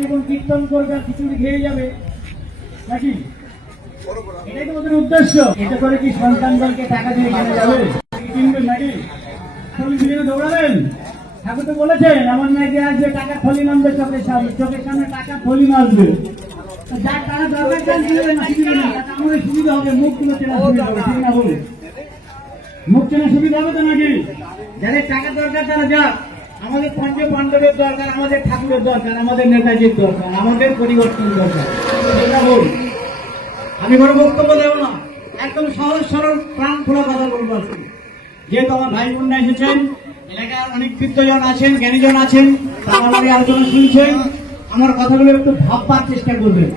জীবন কীর্তন করবে আর খিচুড়ি খেয়ে যাবে নাকি? এটাই তো ওদের উদ্দেশ্য। এটা করে কি সন্তানদেরকে টাকা দিয়ে কেনা যাবে? কিনবেন নাকি? দৌড়াবেন? ঠাকুর তো বলেছেন আমার নাকি আসবে টাকা থলি নামবে চোখের সামনে টাকা থলি নামবে। যার টাকা দরকার চান কিনবেন না কিনবেন না, তাতে আমাদের সুবিধা হবে, মুখ তুলে চেনা সুবিধা হবে, ঠিক না বলে? মুখ চেনা সুবিধা হবে তো নাকি? যাদের টাকা দরকার তারা যাক। আমাদের পঞ্চ পাণ্ডবের দরকার, আমাদের ঠাকুরের দরকার, আমাদের নেতাজির দরকার, আমাদের পরিবর্তন দরকার, এটা বল। আমি বড় বক্তব্য দেব না, একদম সহজ সরল প্রাণ খোলা কথা বলবো আজকে। যেহেতু আমার ভাই বোনরা এসেছেন, এলাকার অনেক বৃদ্ধজন আছেন, জ্ঞানীজন আছেন, আমার আলোচনা শুনছেন, আমার কথাগুলো একটু ভাববার চেষ্টা করবেন।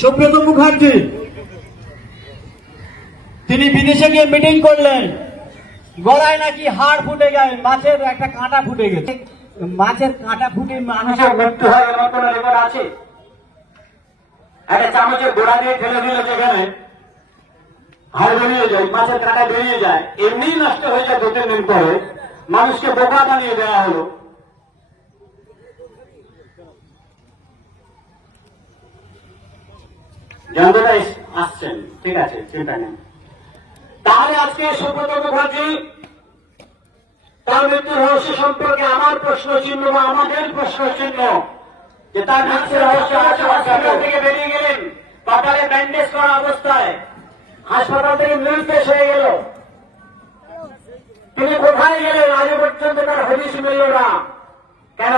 সুব্রত মুখার্জি তিনি বিদেশে গিয়ে মিটিং করলেন, গলায় নাকি হাড় ফুটে গেছে, মাছের একটা কাঁটা ফুটে গেছে। মাছের কাঁটা ফুটে মানুষের মৃত্যু হয় এমন কোন রেকর্ড আছে? একটা চামচের গোড়া দিয়ে ফেলে দিলে যেখানে হাড় বেরিয়ে যায়, মাছের কাঁটা বেরিয়ে যায়, এমনি নষ্ট হয়ে যায়। 2-3 দিন পরে মানুষকে বোকা বানিয়ে দেওয়া হলো। যন্ত্রটা আসছেন, ঠিক আছে, চিন্তা নেই। তাহলে আজকে সুব্রত মুখার্জি তার মৃত্যুর রহস্য সম্পর্কে আমার প্রশ্ন চিহ্ন বা আমাদের প্রশ্ন চিহ্ন, যে তার মৃত্যুর রহস্য হাসপাতাল থেকে বেরিয়ে গেলেন কপালে ব্যান্ডেজ করা অবস্থায়, হাসপাতাল থেকে নির্দেশ হয়ে গেল, তিনি কোথায় গেলেন আজও পর্যন্ত তার হদিশ মিলল না। কেন?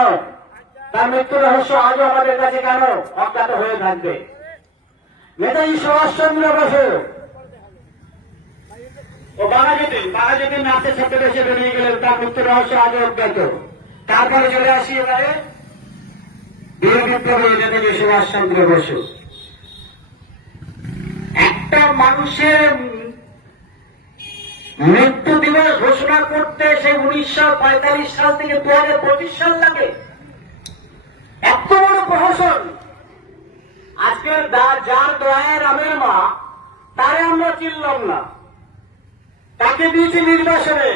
তার মৃত্যুর রহস্য আজও আমাদের কাছে কেন অজ্ঞাত হয়ে থাকবে? নেতাজি সুভাষচন্দ্র বসু ও বাঘাযতীন নাচের ছদ্মবেশে বেরিয়ে গেলেন, তার মৃত্যুর রহস্য আজও অজ্ঞাত। তারপরে চলে আসি এবারে বীর বিপ্লবী নেতাজি সুভাষচন্দ্র বসু। একটা মানুষের মৃত্যু দিবস ঘোষণা করতে সে 1945 সাল থেকে 2025 সাল লাগে। এত বড় প্রহসন। আজকের যার দয়ায় রামের মা, তারে আমরা চিনলাম না, তাকে দিয়েছে নির্বাসনে।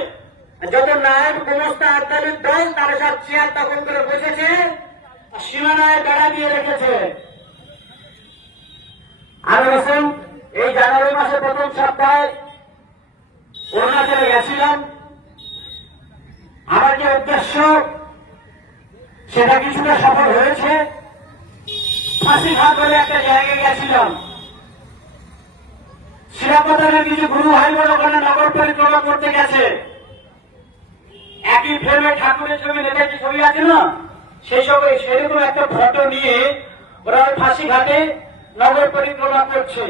যত নায়ক ব্যবস্থা আড্ডালির দল তারা সব চেয়ার দখল করে বসেছে, সীমানায় বেড়া দিয়ে রেখেছে। আমি হোসেন এই জানুয়ারি মাসে প্রথম সপ্তাহে অরুণাচলে গেছিলাম। আমার যে উদ্দেশ্য সেটা কিছুটা সফল হয়েছে। ফাঁসিঘাট বলে একটা জায়গায় গেছিলাম, শিলাপতনের কিছু গুরু ভাই বোন ওখানে নগর পরিক্রমা করতে গেছে। একই ফ্রেমে ঠাকুরের ছবি, নেতাজি ছবি আছে না, সেরকম একটা ফটো নিয়ে ওরা ফাঁসিঘাটে নগর পরিক্রমা করছে।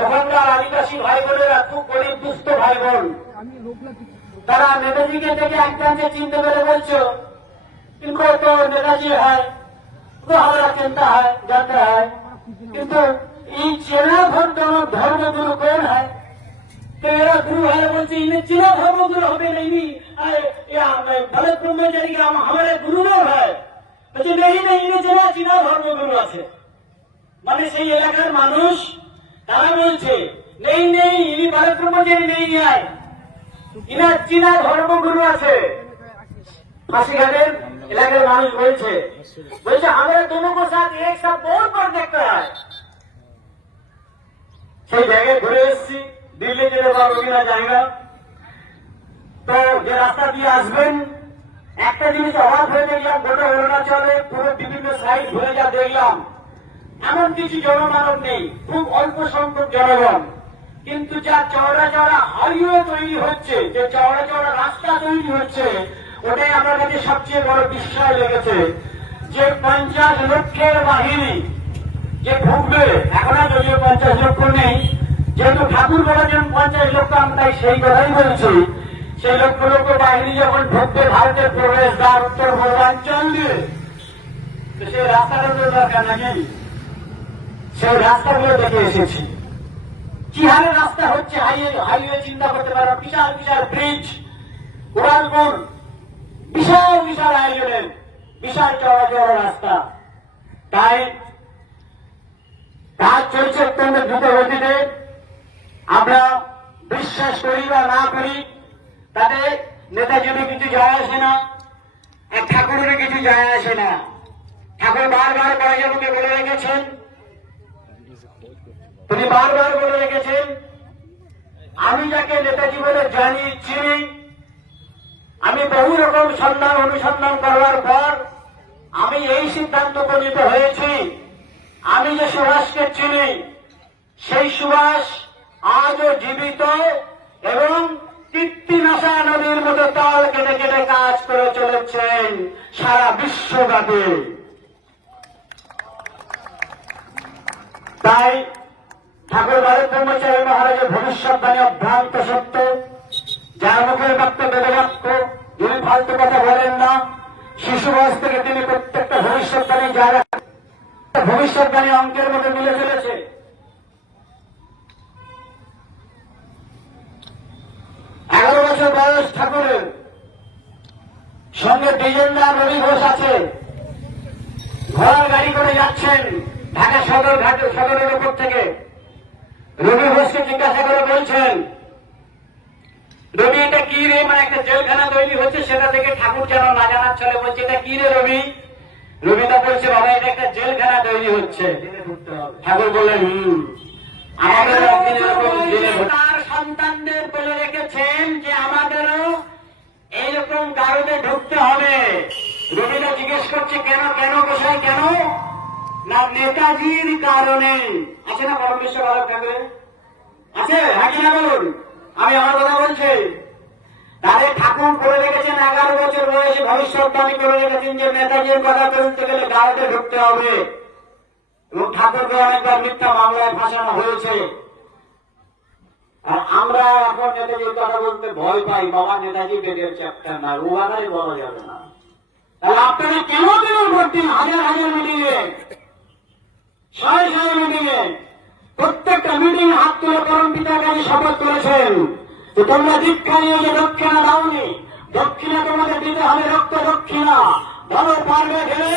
ওখানকার আদিবাসী ভাই বোনেরা খুব গরিব দুস্থ ভাই বোন, তারা নেতাজিকে দেখে একজনকে চিনতে পেরে বলছো इनको तो नेताजी है तो हमारा चिंता है, जानता है, किंतु ये चेना धर्म गुरु कौन है? तेरा गुरु है बोलते इन्हें चेना धर्म गुरु हमें नहीं, भरत ब्रह्मचारी का हमारे गुरु न है। বলছে नहीं इन्हें चेना धर्म गुरु আছে। মানে সেই এলাকার মানুষ তারা বলছে নেই ইনি ভরত ব্রহ্মচারী নেই, ইনার চীনা ধর্মগুরু আছে। ফাঁসিঘাটের এলাকার মানুষ বলছে আমরা दोनों को साथ एक साथ बोर्ड पर देखता है। সেই জায়গায় ঘুরে এসেছি, দিল্লি যেতে পারবো কিনা জানি না। তো যে রাস্তা দিয়ে আসবেন, একটা জিনিস অবাক হয়ে দেখলাম, গোটা অরুণাচলে পুরো বিভিন্ন সাইড ঘুরে যা দেখলাম, এমন কিছু জনমানব নেই, খুব অল্প সংখ্যক জনগণ। কিন্তু যা চওড়া হাইওয়ে তৈরি হচ্ছে, যে চওড়া রাস্তা তৈরি হচ্ছে, ওটাই আমার কাছে সবচেয়ে বড় বিস্ময় লেগেছে। যে 50 লক্ষের বাহিনী যে ঢুকবে, এখন আর যদিও 50 লক্ষ নেই, যেহেতু ঠাকুর বলেছেন 50 লক্ষ, আমরা সেই কথাই বলছি। সেই লক্ষ বাহিনী যখন ঢুকবে ভারতের প্রবেশ দ্বার উত্তর পূর্বাঞ্চল দিয়ে, সেই রাস্তাটা তো দরকার নাকি? সেই রাস্তাগুলো দেখে এসেছি কি হারে রাস্তা হচ্ছে। হাইওয়ে চিন্তা করতে পারো, বিশাল ব্রিজ, উড়ালপুল, বিশাল আয়োজনের বিশাল চওড়া রাস্তা। তাই কাজ চলছে অত্যন্ত দ্রুত গতিতে। আমরা বিশ্বাস করি বা না করি তাতে নেতাজির কিছু যায় আসে না। আর ঠাকুরের কিছু যায় আসে না। ঠাকুর বারবার কয়েকজনকে বলে রেখেছেন, তিনি বারবার বলে রেখেছেন, আমি যাকে নেতাজি বলে জানি চিনি, আমি বহু রকম সন্ধান অনুসন্ধান করার পর আমি এই সিদ্ধান্ত উপনীত হয়েছি, আমি যে সুভাষকে চিনি সেই সুভাষ আজও জীবিত এবং কীর্তিনাশা নদীর মতো তাল কেটে কেটে কাজ করে চলেছেন সারা বিশ্বব্যাপী। তাই ঠাকুর ভারত ব্রহ্মচারী মহারাজের ভবিষ্যৎবাণী অভ্রান্ত সত্য, যার মুখের বক্তব্য বেদবাক্য, যিনি ফালতু কথা বলেন না। শিশু বয়স থেকে তিনি প্রত্যেকটা ভবিষ্যৎবাণী যারা ভবিষ্যৎবাণী অঙ্কের মতো মিলে চলেছে। বছর বয়স ঠাকুরের সঙ্গে ডিজেন্দার রবি ঘোষ আছে, ঘোড়ার গাড়ি করে যাচ্ছেন ঢাকা সদরের উপর থেকে। রবি ঘোষকে জিজ্ঞাসা করে বলছেন, রবি এটা কি রে? মানে একটা জেলখানা তৈরি হচ্ছে, সেটা থেকে ঠাকুর যেন না জানার চলে বলছে, এটা কি রে রবি? রবিটা বলছে, বাবা এটা একটা জেলখানা তৈরি হচ্ছে। ঠাকুর বললেন, আমাদের তার সন্তানদের বলে রেখেছেন যে আমাদেরও এইরকম গারদে ঢুকতে হবে। রবিটা জিজ্ঞেস করছে, কেন কেন গোসাই কেন? না নেতাজির কারণে। আছে না পরম বিশ্ব বালক ঠাকুরে? আছে, হ্যাঁ কিনা বলুন? আমি আমার কথা বলছি। তাদের ঠাকুর করে রেখেছেন 11 বছর বয়সে ভবিষ্যৎবাণী করে রেখেছেন যে নেতাজির কথা বলতে গেলে গারদে ঢুকতে হবে। এবং ঠাকুরকে অনেকবার মিথ্যা মামলায় ফাঁসানো হয়েছে। আর আমরা এখন নেতাজির কথা বলতে ভয় পাই, বাবা নেতাজি বেদের চ্যাপ্টার না, ওয়াদাই বলা যাবে না। তাহলে আপনারা কেন বিরোধ করতেন? হাজার হাজার মিটিংয়ে, শয়ে শয়ে মিটিংয়ে, প্রত্যেকটা মিটিং হাত তুলে পরম পিতার কাছে শপথ করেছেন যে তোমরা দীক্ষা নিয়ে যে দক্ষিণা দাওনি, দক্ষিণা তোমাদের দিতে হবে রক্ত দক্ষিণা। ধরো পারবে গেলে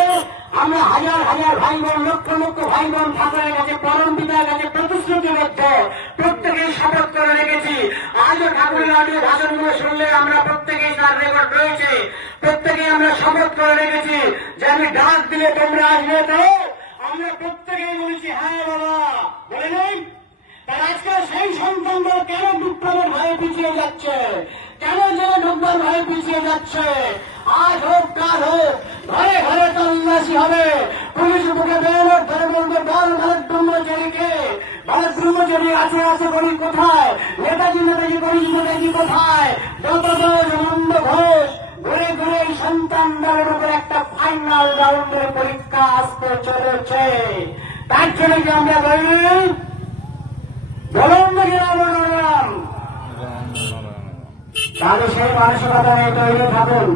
আমরা হাজার হাজার ভাই বোন, লক্ষ লক্ষ ভাই বোন ঠাকুরের কাছে পরম পিতার কাছে প্রতিশ্রুতিবদ্ধ, প্রত্যেকেই শপথ করে রেখেছি। আজও ঠাকুরের অডিও ভাষণগুলো শুনলে আমরা প্রত্যেকেই তার রেকর্ড রয়েছে, প্রত্যেকেই আমরা শপথ করে রেখেছি যে আমি ডাক দিলে তোমরা আসবে। তো আমরা প্রত্যেকেই বলেছি হ্যাঁ বাবা, বলে নেই? তার আজকে সেই সন্তানরা কেন বিপ্লবের ভয়ে পিছিয়ে যাচ্ছে? কেন জেলে ঢুকবার ভয়ে পিছিয়ে যাচ্ছে? আজ হোক কাল হোক ঘরে ঘরে তল্লাশি হবে। পুলিশ মুখে বেরোনোর ধরে বলবে, বল ভারত ব্রহ্মচারীকে, ভারত ব্রহ্মচারী আছে আছে করি কোথায়? নেতাজি নেতাজি করি নেতাজি কোথায়? নন্দ ঘোষ ঘুরে ঘুরে এই সন্তানদের উপর একটা ফাইনাল রাউন্ডের পরীক্ষা আসতে চলেছে। তার জন্য কি আমরা বলি বলুন নাকি রাম? তাহলে সেই মানসিকতা নিয়ে তৈরি থাকুন।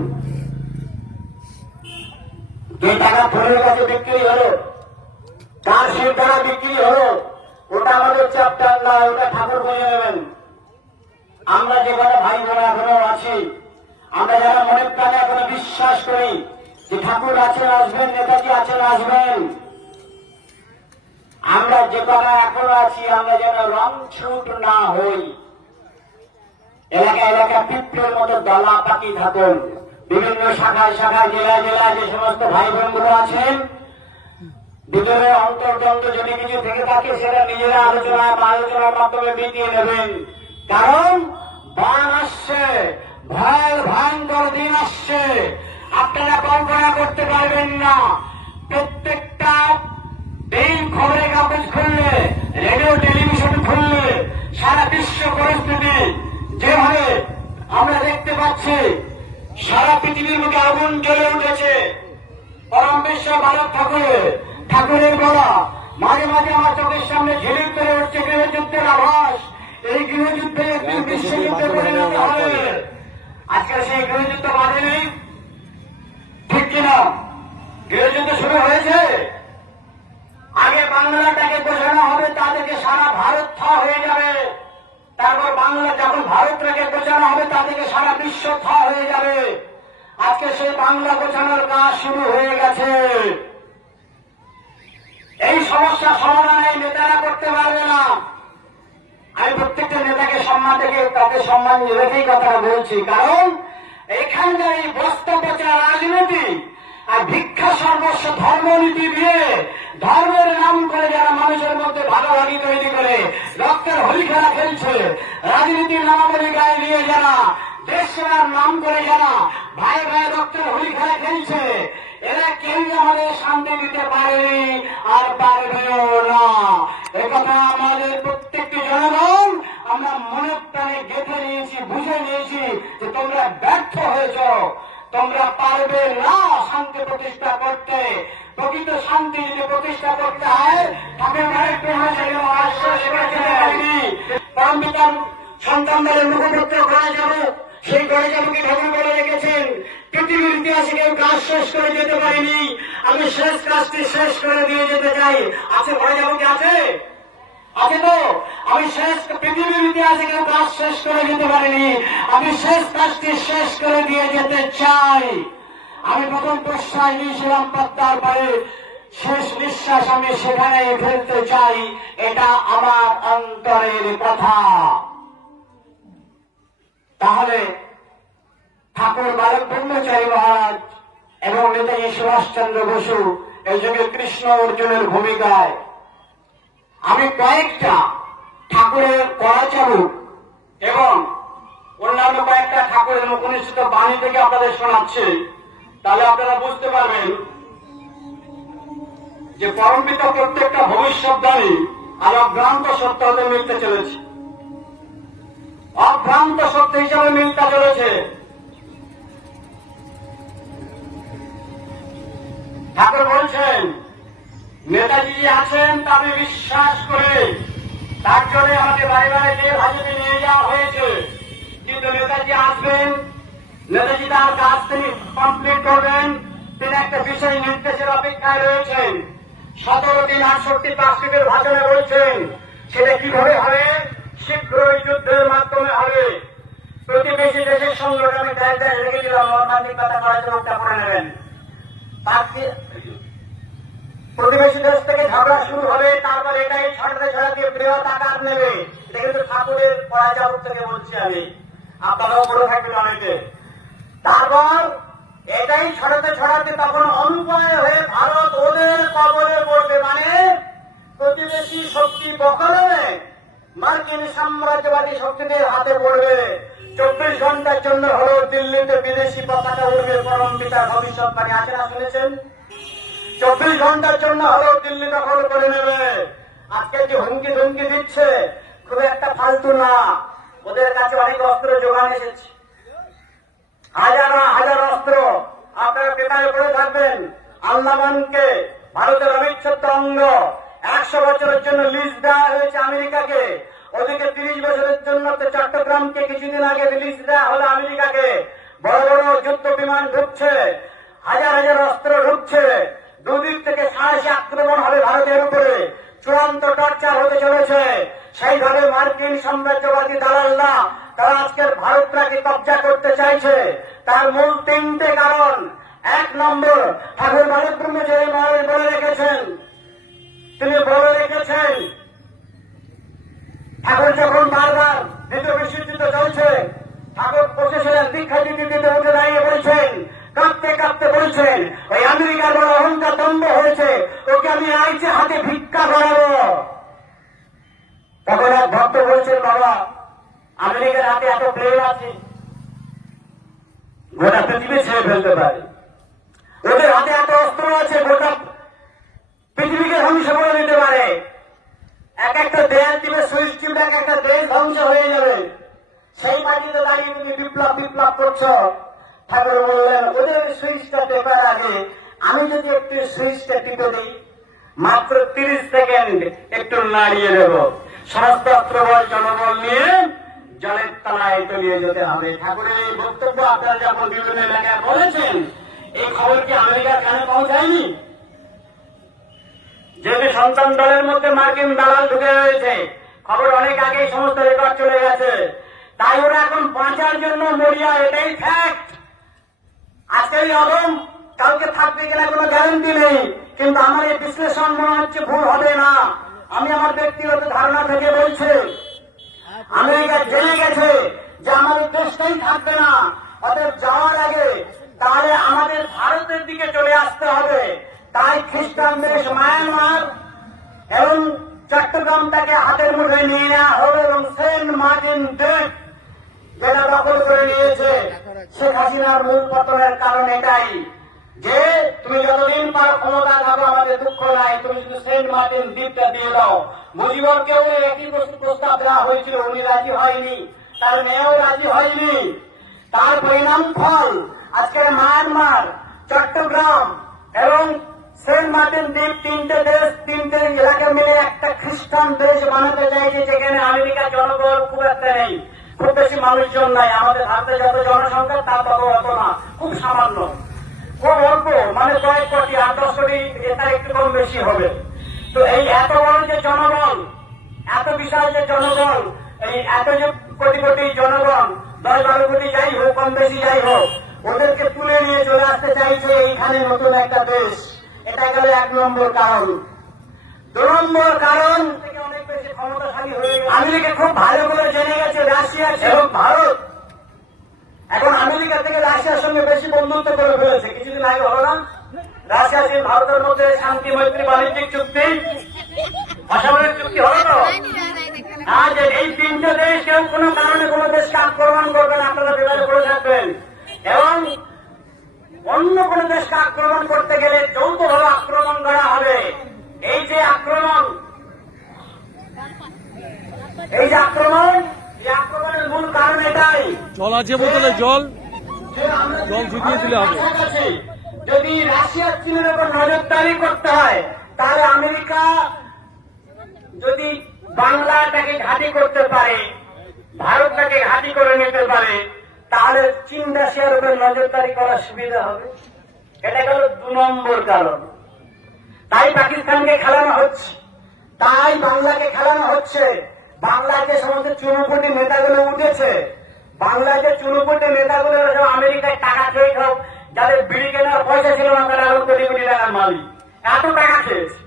যে টাকা ফোনের কাছে বিক্রি হলো, তার সেই টাকা বিক্রি হলো, ওটা আমাদের চ্যাপ্টার না, ওটা ঠাকুর বুঝে নেবেন। আমরা যে কটা ভাই বোন এখনো আছি, আমরা যারা মনের প্রাণে এখনো বিশ্বাস করি যে ঠাকুর আছেন আসবেন, নেতাজি আছেন আসবেন, আমরা যে কটা এখনো আছি আমরা যেন রং ছুট না হই। এলাকা এলাকা পিঁপড়ের মতো দলা পাকি থাকুন। বিভিন্ন শাখায় শাখায় জেলায় জেলায় যে সমস্ত ভাই বোনগুলো আছেন, ভিতরে অন্তর্দ্বন্দ্ব যদি কিছু থেকে থাকে সেটা নিজেরা আলোচনার মাধ্যমে মিটিয়ে নেবেন। কারণ বান আসছে, ভয়ঙ্কর দিন আসছে, আপনারা কল্পনা করতে পারবেন না। প্রত্যেকটা দিন খবরের কাগজ খুললে, রেডিও টেলিভিশন খুললে সারা বিশ্ব পরিস্থিতি যেভাবে আমরা দেখতে পাচ্ছি, সারা পৃথিবীর মধ্যে আগুন জ্বলে উঠেছে। পরম বিশ্ব বালক ঠাকুরের বলা মাঝে মাঝে আমার চোখের সামনে ঝিলিক করে উঠছে গৃহযুদ্ধের আভাস। এই গৃহযুদ্ধে একটি বিশ্বযুদ্ধে পরিণত হবে। আজকাল সেই গৃহযুদ্ধ বাঁধেনি, ঠিক কিনা? গৃহযুদ্ধ শুরু হয়েছে। আগে বাংলাটাকে বোঝানো হবে, তাদেরকে সারা ভারত থা হয়ে যাবে। তারপর বাংলা যখন ভারতটাকে বোঝানো হবে, তাদেরকে সারা বিশ্ব থা হয়ে যাবে। আজকে সেই বাংলা বোঝানোর কাজ শুরু হয়ে গেছে। এই সমস্যা সমাধান এই নেতারা করতে পারবে না। আমি প্রত্যেকটা নেতাকে সম্মান থেকে তাকে সম্মান রেখেই কথাটা বলছি। কারণ এখানকার এই বস্তা পচা রাজনীতি আর ভিক্ষা সর্বস্ব ধর্মনীতি দিয়ে ধর্মের নাম করে যারা মানুষের মধ্যে ভাগাভাগি তৈরি করে রক্তের হোলি খেলা খেলছে, রাজনীতির নামাবলী গায়ে দিয়ে যারা দেশ সেবার নাম করে যারা ভাই ভাই রক্তের হোলি খেলা খেলছে, এরা কেউই আমাদের শান্তি দিতে পারেনি আর পারবেও না। একথা আমাদের প্রত্যেকটি জনগণ আমরা মনে প্রাণে গেঁথে নিয়েছি, বুঝে নিয়েছি যে তোমরা ব্যর্থ হয়েছ, তোমরা পারবে না শান্তি প্রতিষ্ঠা করতে। প্রকৃত শান্তি যদি প্রতিষ্ঠা করতে হয় পরমপিতার সন্তানদের মুখপত্র করা যাবে, সেই গড়ে যাবকে ঢাকা করে রেখেছেন। পৃথিবীর ইতিহাসে কেউ কাজ শেষ করে যেতে পারিনি, আমি শেষ কাজটি শেষ করে দিয়ে যেতে চাই। আছে গড়ে যাবো কি আছে? আছে তো? আমি শেষ পৃথিবীর ইতিহাসে কেউ কাজ শেষ করে যেতে পারিনি, আমি শেষ কাজটি শেষ করে দিয়ে যেতে চাই। আমি প্রথম প্রশ্রয় নিয়েছিলাম পদ্মার পারে, শেষ নিঃশ্বাস আমি সেখানে ফেলতে চাই, এটা আমার অন্তরের কথা। তাহলে ঠাকুর বালক ব্রহ্মচারী মহারাজ এবং নেতাজি সুভাষচন্দ্র বসু এই যুগে কৃষ্ণ অর্জুনের ভূমিকায় আমি কয়েকটা ঠাকুরের কড়াচারুক এবং অন্যান্য কয়েকটা ঠাকুরের মুখনিষ্ঠিত বাণী থেকে আপনাদের শোনাচ্ছি। তাহলে আপনারা বুঝতে পারবেন যে পরমপিতা প্রত্যেকটা ভবিষ্যৎবাণী আর অভ্রান্ত সত্য হতে মিলতে চলেছে, অভ্রান্ত সত্য হিসাবে মিলতে চলেছে। ঠাকুর বলছেন নেতাজি আছেন তা আমি বিশ্বাস করে, তার জন্য আমাকে বাড়ি বাড়ি যে ভাজতে নিয়ে যাওয়া হয়েছে, কিন্তু নেতাজি আসবেন, নেতাজি তার কাজ তিনি কমপ্লিট করবেন, তিনি একটা বিশেষ নির্দেশের অপেক্ষায় রয়েছেন। 17 দিন 68 পাঁচটিদের ভাষণে বলছেন সেটা কিভাবে হবে, শীঘ্রই যুদ্ধের মাধ্যমে হবে। প্রতিবেশী দেশের সংগঠনে রেখে দিলাম, নর্মান্ডিক কথা করার জন্য করে নেবেন। প্রতিবেশী দেশ থেকে ঝগড়া শুরু হবে, তারপর এটাই ছড়াতে ছড়াতে বৃহৎ আকার নেবে। এটা কিন্তু ঠাকুরের পরাজয় থেকে বলছি আমি, আপনারাও বলে থাকবেন অনেকে। তারপর এটাই ছড়াতে ছড়াতে তখন অনুপায় হয়ে ভারত ওদের কবলে পড়বে, মানে প্রতিবেশী শক্তি বকলে মার্কিন সাম্রাজ্যবাদী শক্তিদের হাতে পড়বে। 24 ঘন্টার জন্য হলেও দিল্লিতে বিদেশি পতাকা উঠবে, পরমপিতার ভবিষ্যৎবাণী আছে না শুনেছেন? 24 ঘন্টার জন্য হলেও দিল্লি দখল করে নেবে। আজকে যে হুমকি ধুমকি দিচ্ছে খুব একটা ফালতু না, ওদের কাছে অনেক অস্ত্র যোগান এসেছে, হাজার হাজার অস্ত্র। আপনারা পেপারে পড়ে থাকবেন আন্দামানকে ভারতের অবিচ্ছেদ্য অঙ্গ 100 বছরের জন্য লিজ দেওয়া হয়েছে আমেরিকাকে, ওদিকে 30 বছরের জন্য চট্টগ্রামকে কিছুদিন আগে রিলিজ দেওয়া হলো আমেরিকাকে। বড় বড় যুদ্ধ বিমান ঢুকছে, হাজার হাজার অস্ত্র ঢুকছে, দুদিক থেকে সাহসী আক্রমণ হবে ভারতের উপরে, চূড়ান্ত টর্চার হতে চলেছে। সেইভাবে মার্কিন সাম্রাজ্যবাদী দালালরা তারা আজকের ভারতটাকে কবজা করতে চাইছে। তার মূল 3টে কারণ। 1 নম্বর, ঠাকুর বালক ব্রহ্মচারী মহারাজ বলে রেখেছেন, তিনি বলে রেখেছেন ঠাকুর যখন বারবার দ্বিতীয় বিশ্বযুদ্ধ চলছে, ঠাকুর বসেছিলেন দীক্ষা দিতে দিতে উঠে দাঁড়িয়ে বলছেন, কাঁপতে কাঁপতে বলছেন, ওই আমেরিকার বড় অহংকার দ্বন্দ্ব হয়েছে, ওকে আমি আইছে হাতে ভিক্ষা করাবো। তখন এক ভক্ত বলছেন, বাবা আমেরিকার হাতে এত প্লেন আছে, গোটা পৃথিবী ছেড়ে ফেলতে পারে, ওদের হাতে এত অস্ত্র আছে, গোটা পৃথিবীকে ধ্বংস করে দিতে পারে। এক একটা দেশ দিবে, সুইচ টিপে এক একটা দেশ ধ্বংস হয়ে যাবে। সেই পার্টিতে দাঁড়িয়ে তুমি বিপ্লব বিপ্লব করছো। ঠাকুর বললেন, ওদের সুইচটা টেপার আগে আমি যদি একটু সুইচটা টিপে দিই, মাত্র 30 সেকেন্ড একটু নাড়িয়ে দেব, সমস্ত অস্ত্রবল জনবল নিয়ে জলের তলায় তলিয়ে যেতে হবে। ঠাকুরের এই বক্তব্য আপনারা যখন বিভিন্ন এলাকায় বলেছেন, এই খবর কি আমেরিকার কানে পৌঁছায়নি? যেহেতু সন্তান দলের মধ্যে মার্কিন দালাল ঢুকে রয়েছে, খবর অনেক আগেই সমস্ত রেকর্ড চলে গেছে, তাই ওরা এখন বাঁচার জন্য মরিয়া, এটাই ফ্যাক্ট। আজকে এই অদম কালকে থাকবে কিনা কোনো গ্যারান্টি নেই, কিন্তু আমার এই বিশ্লেষণ মনে হচ্ছে ভুল হবে না। আমি আমার ব্যক্তিগত ধারণা থেকে বলছি, আমেরিকা জেনে গেছে যে আমাদের দেশটাই থাকবে না, অতএব যাওয়ার আগে তাহলে আমাদের ভারতের দিকে চলে আসতে হবে। তাই খ্রিস্টান দেশ মায়ানমার এবং চট্টগ্রামটাকে হাতের মুঠে নিয়ে নেওয়া হবে এবং সেন্ট মার্টিন দ্বীপ যেটা দখল করে নিয়েছে শেখ হাসিনার মূল পতনের কারণ এটাই যে তুমি যতদিন পারো ক্ষমতা থাকো আমাদের দুঃখ নাই, তুমি শুধু সেন্ট মার্টিন দ্বীপটা দিয়ে দাও। মুজিবরকেও একই প্রস্তাব দেওয়া হয়েছিল, উনি রাজি হয়নি, তার মেয়েও রাজি হয়নি। তার পরিণাম ফল আজকের মায়ানমার, চট্টগ্রাম এবং সেন্ট মার্টিন দ্বীপ তিনটে দেশ, তিনটে এলাকা মিলে একটা খ্রিস্টান দেশ বানাতে চাইছে, যেখানে আমেরিকার জনগণ খুব একটা নেই, খুব বেশি মানুষজন নাই। আমাদের ভারতে যত জনসংখ্যা তার তত অত না, খুব সামান্য, খুব অল্প, মানে কয়েক কোটি, 8-10 কোটি, এটা একটু কম বেশি হবে। তো এই এত বড় যে জনগণ, এত বিশাল যে জনগণ, এই এত যে কোটি কোটি জনগণ, 10-12 কোটি যাই হোক, কম বেশি যাই হোক, ওদেরকে তুলে নিয়ে চলে আসতে চাইছে এইখানে নতুন একটা দেশ। এটা গেল 1 নম্বর কারণ। 2 নম্বর কারণ থেকে অনেক বেশি ক্ষমতাশালী হয়ে গেছে। আমেরিকা খুব ভালো করে জেনে গেছে রাশিয়া এবং ভারত এখন আমেরিকা থেকে রাশিয়ার সঙ্গে বেশি বন্ধুত্ব করে ফেলেছে। কিছুদিন আগে হলো না রাশিয়া চীন ভারতের মধ্যে শান্তি মৈত্রী বাণিজ্যিক চুক্তি, অসামরিক চুক্তি হলো তো। আজ এই তিনটে দেশ কেউ কোনো কারণে কোনো দেশকে আক্রমণ করবেন, আপনারা বিবাদে করে থাকবেন, এবং অন্য কোন দেশকে আক্রমণ করতে গেলে যৌথভাবে আক্রমণ করা হবে। এই যে আক্রমণ, এই আক্রমণের মূল কারণ এটাই, জল আছে বোতলে, জল ঝুঁকিয়ে দিলে হবে। যদি রাশিয়া চীনের উপর নজরদারি করতে হয়, তাহলে আমেরিকা যদি বাংলাটাকে ঘাঁটি করতে পারে, ভারতটাকে ঘাঁটি করে নিতে পারে, তাহলে চীন রাশিয়ার উপর নজরদারি করার সুবিধা হবে। এটা গেল 2 নম্বর কারণ। তাই পাকিস্তানকে খেলানো হচ্ছে, তাই বাংলাকে খেলানো হচ্ছে। বাংলার যে সমস্ত চুনোপুটি নেতাগুলো উঠেছে, বাংলার যে চুনোপুটি নেতাগুলো আমেরিকায় টাকা খেয়ে খাও, যাদের বিড়ি কেনার পয়সা ছিল না তারা এখন কোটি কোটি টাকার মালিক, এত টাকা খেয়েছে।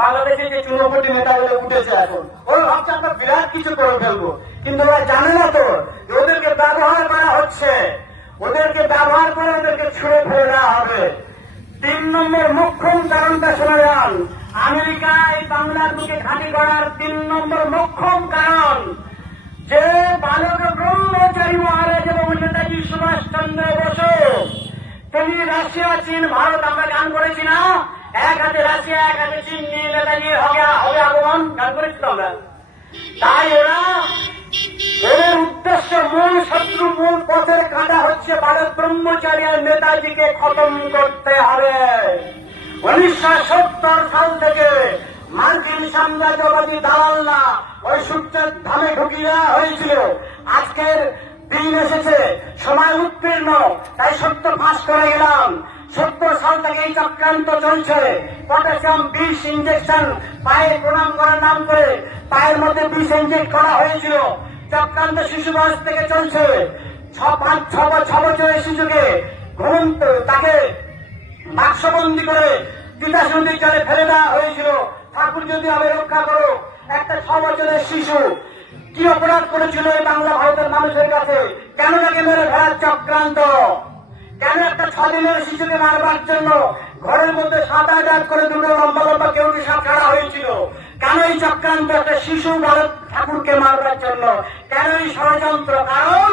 বাংলাদেশে যে চুনোপুটি নেতাগুলো উঠেছে এখন, ওরা ভাবছে আমরা বিরাট কিছু করে ফেলবো, কিন্তু ওরা জানে না তো ওদেরকে ব্যবহার করা হচ্ছে, ওদেরকে ব্যবহার করে ওদেরকে ছুঁড়ে ফেলে দেওয়া হবে। 3 নম্বর মুখ্যম কারণটা শোনা যান, আমেরিকা এই বাংলার বুকে ঘাঁটি করার 3 নম্বর মুখ্যম কারণ যে বালক ব্রহ্মচারী মহারাজ এবং নেতাজি সুভাষচন্দ্র বসু, তিনি রাশিয়া চীন ভারত, আমরা গান করেছি না, এক হাতে রাশিয়া এক হাতে চীন নিয়ে নেতাজি হবে আগমন, গান করেছি তো আমরা। তাই ওদের উদ্দেশ্য, মূল শত্রু, মূল পথের কাঁটা হচ্ছে ভারত ব্রহ্মচারী আর নেতাজিকে খতম করতে হবে। 1970 সাল থেকে মার্কিন সাম্রাজ্যবাদী দালালরা ওই সূর্যের ধামে ঢুকিয়ে দেওয়া হয়েছিল। আজকের দিন এসেছে, সময় উত্তীর্ণ, তাই সত্য ফাঁস করে গেলাম। 70 সাল থেকে এই চক্রান্ত চলছে। পটাশিয়াম 20 ইঞ্জেকশন পায়ে প্রণাম করার নাম করে পায়ের মধ্যে 20 ইঞ্জেক্ট করা হয়েছিল। চক্রান্ত শিশু বয়স থেকে চলছে। 6 বছরের শিশুকে ঘুমন্ত তাকে বাক্সবন্দি করে তিতাস নদীর জলে ফেলে দেওয়া হয়েছিল। ঠাকুর যদি আমি রক্ষা করো, একটা 6 বছরের শিশু কি অপরাধ করেছিল এই বাংলা ভারতের মানুষের কাছে? কেন তাকে মেরে ফেলার চক্রান্ত? কেন একটা 6 দিনের শিশুকে মারবার জন্য ঘরের মধ্যে 7-8 করে দুটো লম্বা লম্বা কেউটি সাপ ছাড়া হয়েছিল? কেন এই চক্রান্ত একটা শিশু ভারত ঠাকুরকে মারবার জন্য? কেন এই ষড়যন্ত্র? কারণ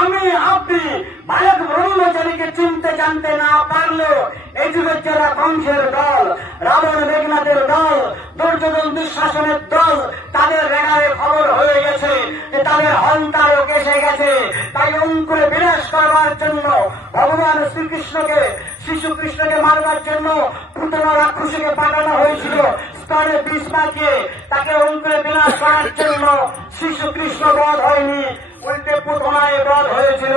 আমি আপনি ভারত ব্রহ্মচারীকে চিনতে জানতে না পারলেও এই যুগের যারা কংসের দল, রাবণ মেঘনাথের দল, দুর্যোধন দুঃশাসনের দল, তাদের রেগায় খবর হয়ে গেছে যে তাদের হন্তারক এসে গেছে। তাই অঙ্কুরে বিনাশ করবার জন্য ভগবান শ্রীকৃষ্ণকে, শিশু কৃষ্ণকে মারবার জন্য পুতনা রাক্ষসীকে পাঠানো হয়েছিল স্তরে বিষ মাখিয়ে। তাকে অঙ্কুরে বিনাশ করার জন্য শিশু কৃষ্ণ বধ হয়নি, উল্টে পুতনায় বধ হয়েছিল।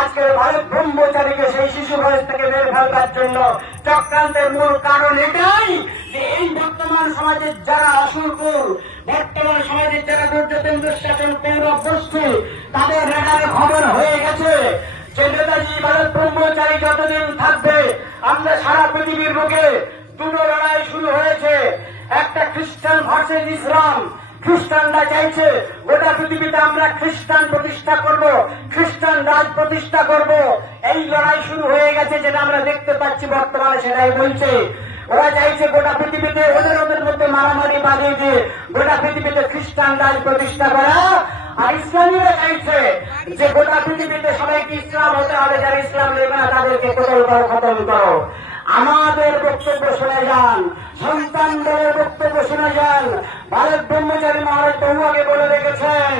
আজকের ভারত ব্রহ্মচারীকে সেই শিশু বয়স থেকে বের ফেলবার জন্য চক্রান্তের মূল কারণ এটাই যে এই বর্তমান সমাজের যারা অসুরকুল, বর্তমান সমাজের যারা দুর্যোধন দুঃশাসন পৌরবস্তু, তাদের রেডারে খবর হয়ে গেছে যে নেতাজি ভারত ব্রহ্মচারী যতদিন থাকবে আমরা সারা পৃথিবীর বুকে 2টো লড়াই শুরু হয়েছে। একটা খ্রিস্টান ভার্সেস ইসলাম, খ্রিস্টানরা চাইছে গোটা পৃথিবীতে আমরা খ্রিস্টান প্রতিষ্ঠা করব, খ্রিস্টান রাজ প্রতিষ্ঠা করব। এই লড়াই শুরু হয়ে গেছে, যেটা আমরা দেখতে পাচ্ছি বর্তমানে সেটাই বলছে। ওরা চাইছে গোটা পৃথিবীতে ওদের মধ্যে মারামারি বাজিয়ে দিয়ে গোটা পৃথিবীতে খ্রিস্টান রাজ প্রতিষ্ঠা করা। আর ইসলামীরা চাইছে যে গোটা পৃথিবীতে সবাইকে ইসলাম হতে হবে, যারা ইসলাম নেবে না তাদেরকে কতল করো, খতম করো। আমাদের বক্তব্য শুনে যান, সন্তানদের বক্তব্য শুনে যান। ভারত ব্রহ্মচারী মহারাজ বহুয়াকে বলে রেখেছেন,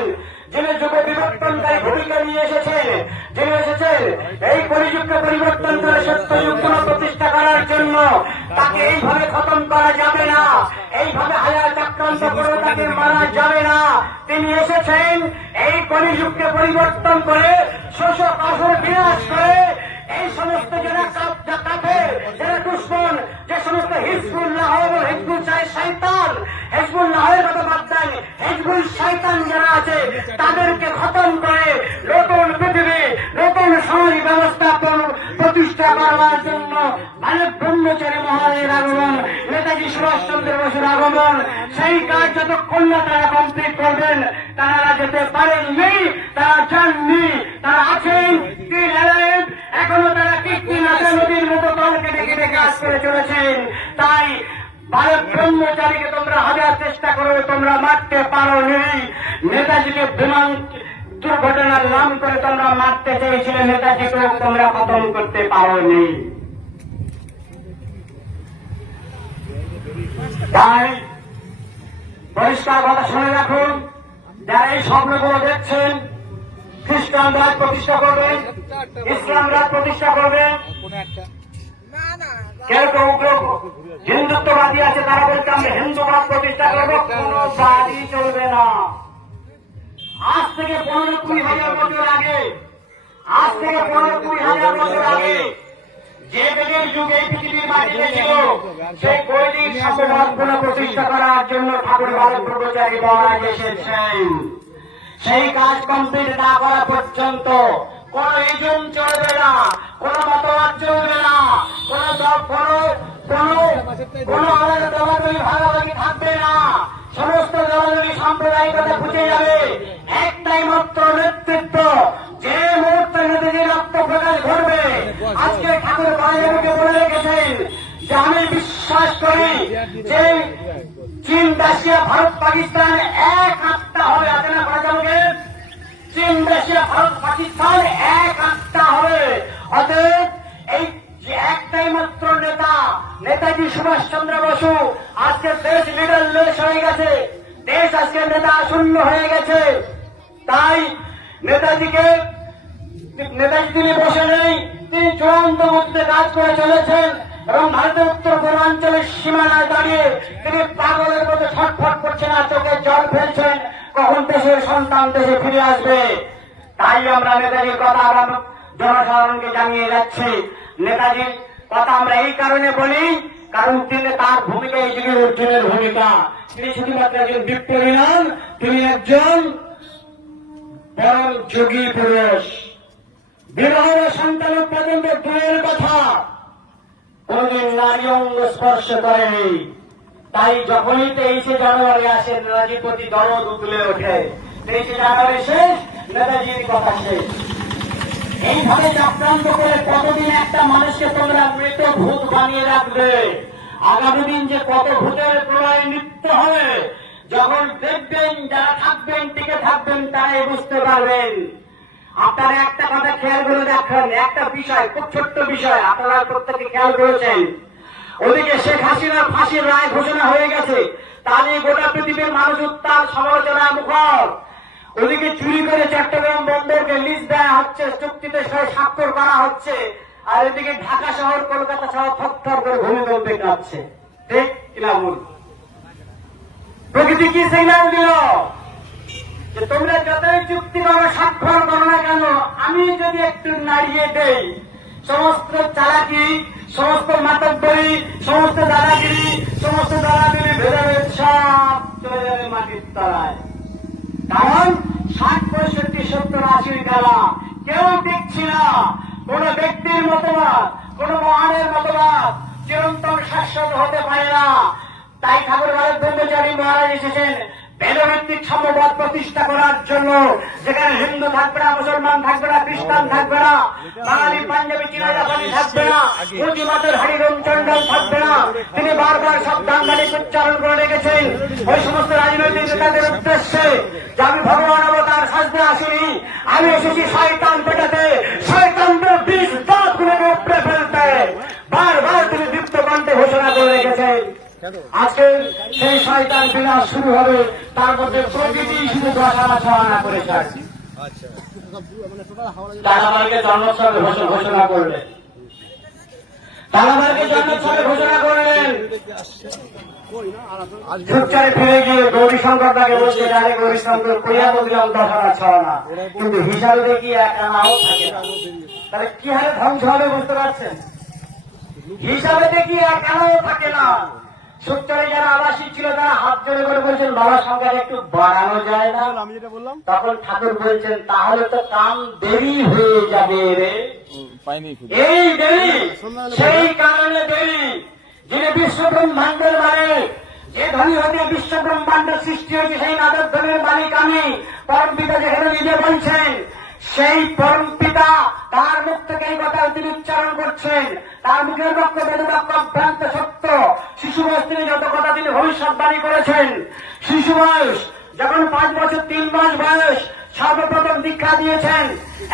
যিনি যুগ বিবর্তনকারী ভূমিকা নিয়ে এসেছেন, যিনি এসেছেন এই পরিযুগকে পরিবর্তন করে সত্যযুগ প্রতিষ্ঠা করার জন্য, তাকে এইভাবে খতম করা যাবে না, এইভাবে হাজার চক্রান্ত করে তাকে মারা যাবে না। তিনি এসেছেন এই কলিযুগকে পরিবর্তন করে শোষক আসর বিনাশ করে এই সমস্ত যারা কাফের, যারা দুশমন, যে সমস্ত হিজবুল্লাহ এবং হিজবুল শয়তান, হিজবুল্লাহের কথা বাদ দেন, হিজবুল শয়তান যারা আছে তাদেরকে খতম করে নতুন পৃথিবী, নতুন সমাজ ব্যবস্থা প্রতিষ্ঠা করার জন্য ভারত ব্রহ্মচারী মহারাজের আগমন, নেতাজি সুভাষচন্দ্র বসুর আগমন, সেই কাজ যতক্ষণ না তারা কমপ্লিট করবেন, তারা যেতে পারেননি, তারা যাননি, তারা আছেন still alive, এখনো তারা কীর্তি নাচা নদীর মতো দলকে ডেকে ডেকে কাজ করে চলেছেন। তাই ভারত ব্রহ্মচারীকে তোমরা হাজার চেষ্টা করো, তোমরা মারতে পারো নি। নেতাজিকে বিমান দুর্ঘটনার নাম করে তোমরা মারতে চেয়েছিলে, নেতাজিকে তোমরা খতম করতে পারো নি। তাই পরিষ্কার কথা শুনে রাখুন, যারা এই স্বপ্নগুলো দেখছেন, খ্রিস্টান রাজ প্রতিষ্ঠা করবেন, ইসলাম রাজ প্রতিষ্ঠা করবেন, কেউ কেউ হিন্দুত্ববাদী আছে, তারা বলছে আমরা হিন্দু রাজ প্রতিষ্ঠা করবো, কোন বাদী চলবে না। আজ থেকে 15-20 হাজার বছর আগে, আজ থেকে 15-20 হাজার বছর আগে যে বেগের যুগে পৃথিবীর মাটিতে ছিল, সেই বৈদিক সভ্যতা প্রতিষ্ঠা করার জন্য ঠাকুর ভারত ব্রহ্মচারী মহারাজ এসেছেন। সেই কাজ কমপ্লিট না করা পর্যন্ত কোন এজেন্ট চলবে না, কোন মতবাদ চলবে না, কোন আলাদা দলাদলি ভাগাভাগি থাকবে না। সমস্ত দলাদলি সাম্প্রদায়িকতা বুঝে যাবে। একটাই মাত্র নেতৃত্ব, যে মুহূর্তে নেতাজির আত্মপ্রকাশ ঘটবে। আজকে ঠাকুর বাড়িকে বলে রেখেছেন যে আমি বিশ্বাস করি যে চীন, রাশিয়া, ভারত, পাকিস্তান এক আত্মা হবে। আছে না প্রজাকে? চীন, রাশিয়া, ভারত, পাকিস্তান এক আত্মা হবে। অতএব এই যে একটাই মাত্র নেতা, নেতাজি সুভাষচন্দ্র বসু, আজকে দেশ লিডারলেস হয়ে গেছে, দেশ আজকে নেতা শূন্য হয়ে গেছে। তাই নেতাজি তিনি বসে নেই, তিনি চূড়ান্ত গতিতে কাজ করে চলেছেন এবং ভারতের উত্তর পূর্বাঞ্চলের সীমানায় দাঁড়িয়ে তিনি পাগলের মতো ছটফট করছেন আর চোখে জল ফেলছেন, কখন দেশের সন্তান দেশে ফিরে আসবে। তাই আমরা নেতাজির কথা আমরা জনসাধারণকে জানিয়ে যাচ্ছি। নেতাজির কথা আমরা এই কারণে বলি, কারণ তিনি তার ভূমিকা এই যুগের অর্জুনের ভূমিকা। তিনি শুধুমাত্র একজন বিপ্লবী নন, তিনি একজন পরম যোগী পুরুষ। বিবাহ সন্তান পর্যন্ত দূরের কথা, কোনদিন নারী অঙ্গ স্পর্শ করেনি। তাই যখনই 23শে জানুয়ারি আসে, নেতাজির প্রতি দরদ উতলে ওঠে। 23শে জানুয়ারি শেষ, নেতাজির কথা শেষ। এইভাবে চক্রান্ত করে কতদিন একটা মানুষকে তোমরা মৃত ভূত বানিয়ে রাখবে? আগামী দিন যে কত ভূতের প্রলয় নৃত্য হবে, যখন দেখবেন যারা থাকবেন, টিকে থাকবেন, তারাই বুঝতে পারবেন। আপনারা একটা কথা খেয়াল করে দেখেন, একটা বিষয়, খুব ছোট্ট বিষয়, আপনারা প্রত্যেকে খেয়াল করেছেন। ওদিকে শেখ হাসিনার ফাঁসির রায় ঘোষণা হয়ে গেছে, তা নিয়ে গোটা পৃথিবীর মানুষ উত্তাল সমালোচনায় মুখর। ওদিকে চুরি করে চট্টগ্রাম বন্দরকে লিজ দেওয়া হচ্ছে, চুক্তিতে স্বাক্ষর করা হচ্ছে, আর এদিকে ঢাকা শহর, কলকাতা শহর থরথর করে ভূমিকম্পে কাঁপছে। ঠিক কিনা ভুল? প্রকৃতি কি সিগন্যাল দিল যে তোমরা যতই চুক্তি করো, স্বাক্ষর করো না কেন, আমি যদি একটু নাড়িয়ে দেই, সমস্ত চালাকি, সমস্ত মাতব্বরি, সমস্ত দাদাগিরি, সমস্ত দাদাগিরি ভেদাভেদ সব চলে যাবে মাটির তলায়। কারণ 60, 65, 70, 80 গেলা কেউ দেখছি না। কোন ব্যক্তির মতবাদ, কোন মহানের মতবাদ চিরন্তন শাশ্বত হতে পারে না। তাই ঠাকুর ভারত ব্রহ্মচারী মহারাজ এসেছেন ভেদভিত্তিক সাম্যবাদ প্রতিষ্ঠা করার জন্য, যেখানে হিন্দু থাকবে না, মুসলমান থাকবে না, খ্রিস্টান থাকবে না, বাঙালি, পাঞ্জাবি, চীনা, জাপানি থাকবে না, পুঁজিমাতের হরিরম চন্ডন থাকবে না। তিনি বারবার সব দাঙ্গালি উচ্চারণ করে রেখেছেন ওই সমস্ত রাজনৈতিক নেতাদের উদ্দেশ্যে যে আমি ভগবান অবতার সাজতে আসিনি, আমি এসেছি শয়তান পেটাতে, শয়তানদের বিষ দাঁত গুলো উপড়ে ফেলতে। বারবার তিনি দীপ্ত কণ্ঠে ঘোষণা করে রেখেছেন। আজকে সেই শয়তান বিনাশ শুরু হবে, তার মধ্যে প্রকৃতি শুধু দশানা ছড়ানা করেছে। তারাবারকে জন্মোৎসবে ঘোষণা করলেন, তারাবারকে জন্মোৎসবে ঘোষণা করলেন। চুপচারে ফিরে গিয়ে গৌরীশঙ্কর তাকে বলছে, আরে গৌরীশঙ্কর কইয়া বললাম দশানা ছড়ানা, কিন্তু হিসাবে দেখি একটা নাও থাকে না। তাহলে কি হারে ধ্বংস হবে বুঝতে পারছেন? হিসাবে দেখি এক আনাও থাকে না। সুচ্চরে যারা আবাসিক ছিল তারা হাত জোড়ে করে বলছেন, বাবার সংখ্যা একটু বাড়ানো যায় না? আমি যেটা বললাম তখন ঠাকুর বলছেন, তাহলে তো কাম দেরি হয়ে যাবে রে। পাইনি। এই দেরি, সেই কারণে দেরি। যিনি বিশ্ব ব্রহ্মাণ্ডের মালিক, যে ধনী হতে বিশ্ব ব্রহ্মাণ্ডের সৃষ্টি হয়েছে, সেই নাদের ধনের মালিক আমি। পরম পিতা যেখানে নিজে বলছেন, সেই পরম পিতা তার মুখ থেকে এই কথা তিনি উচ্চারণ করছেন। তার মুখের বাক্য বেদবাক্য অভ্রান্ত সত্য। শিশু বয়স তিনি যত কথা তিনি ভবিষ্যৎবাণী করেছেন। শিশু বয়স যখন 5 বছর 3 মাস বয়স, সর্বপ্রথম দীক্ষা দিয়েছেন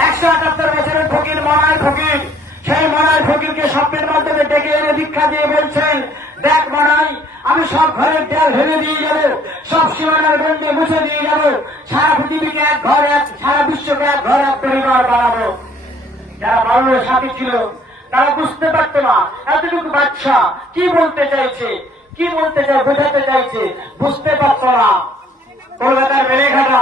178 বছরের ফকির মনায় ফকির। সেই মনায় ফকিরকে স্বপ্নের মাধ্যমে ডেকে এনে দীক্ষা দিয়ে বলছেন, দেখ মনাই, আমি সব ঘরের দেয়াল ভেঙে দিয়ে যাব, সব সীমানার গন্ডে মুছে দিয়ে যাব, সারা পৃথিবীকে এক ঘর, সারা বিশ্বকে এক ঘর, এক পরিবার বানাবো। যারা বাউলের সাথী ছিল তারা বুঝতে পারতো না এতটুকু বাচ্চা কি বলতে চাইছে, কি বলতে চায়, বোঝাতে চাইছে, বুঝতে পারতো না। কলকাতার বেলেঘাটা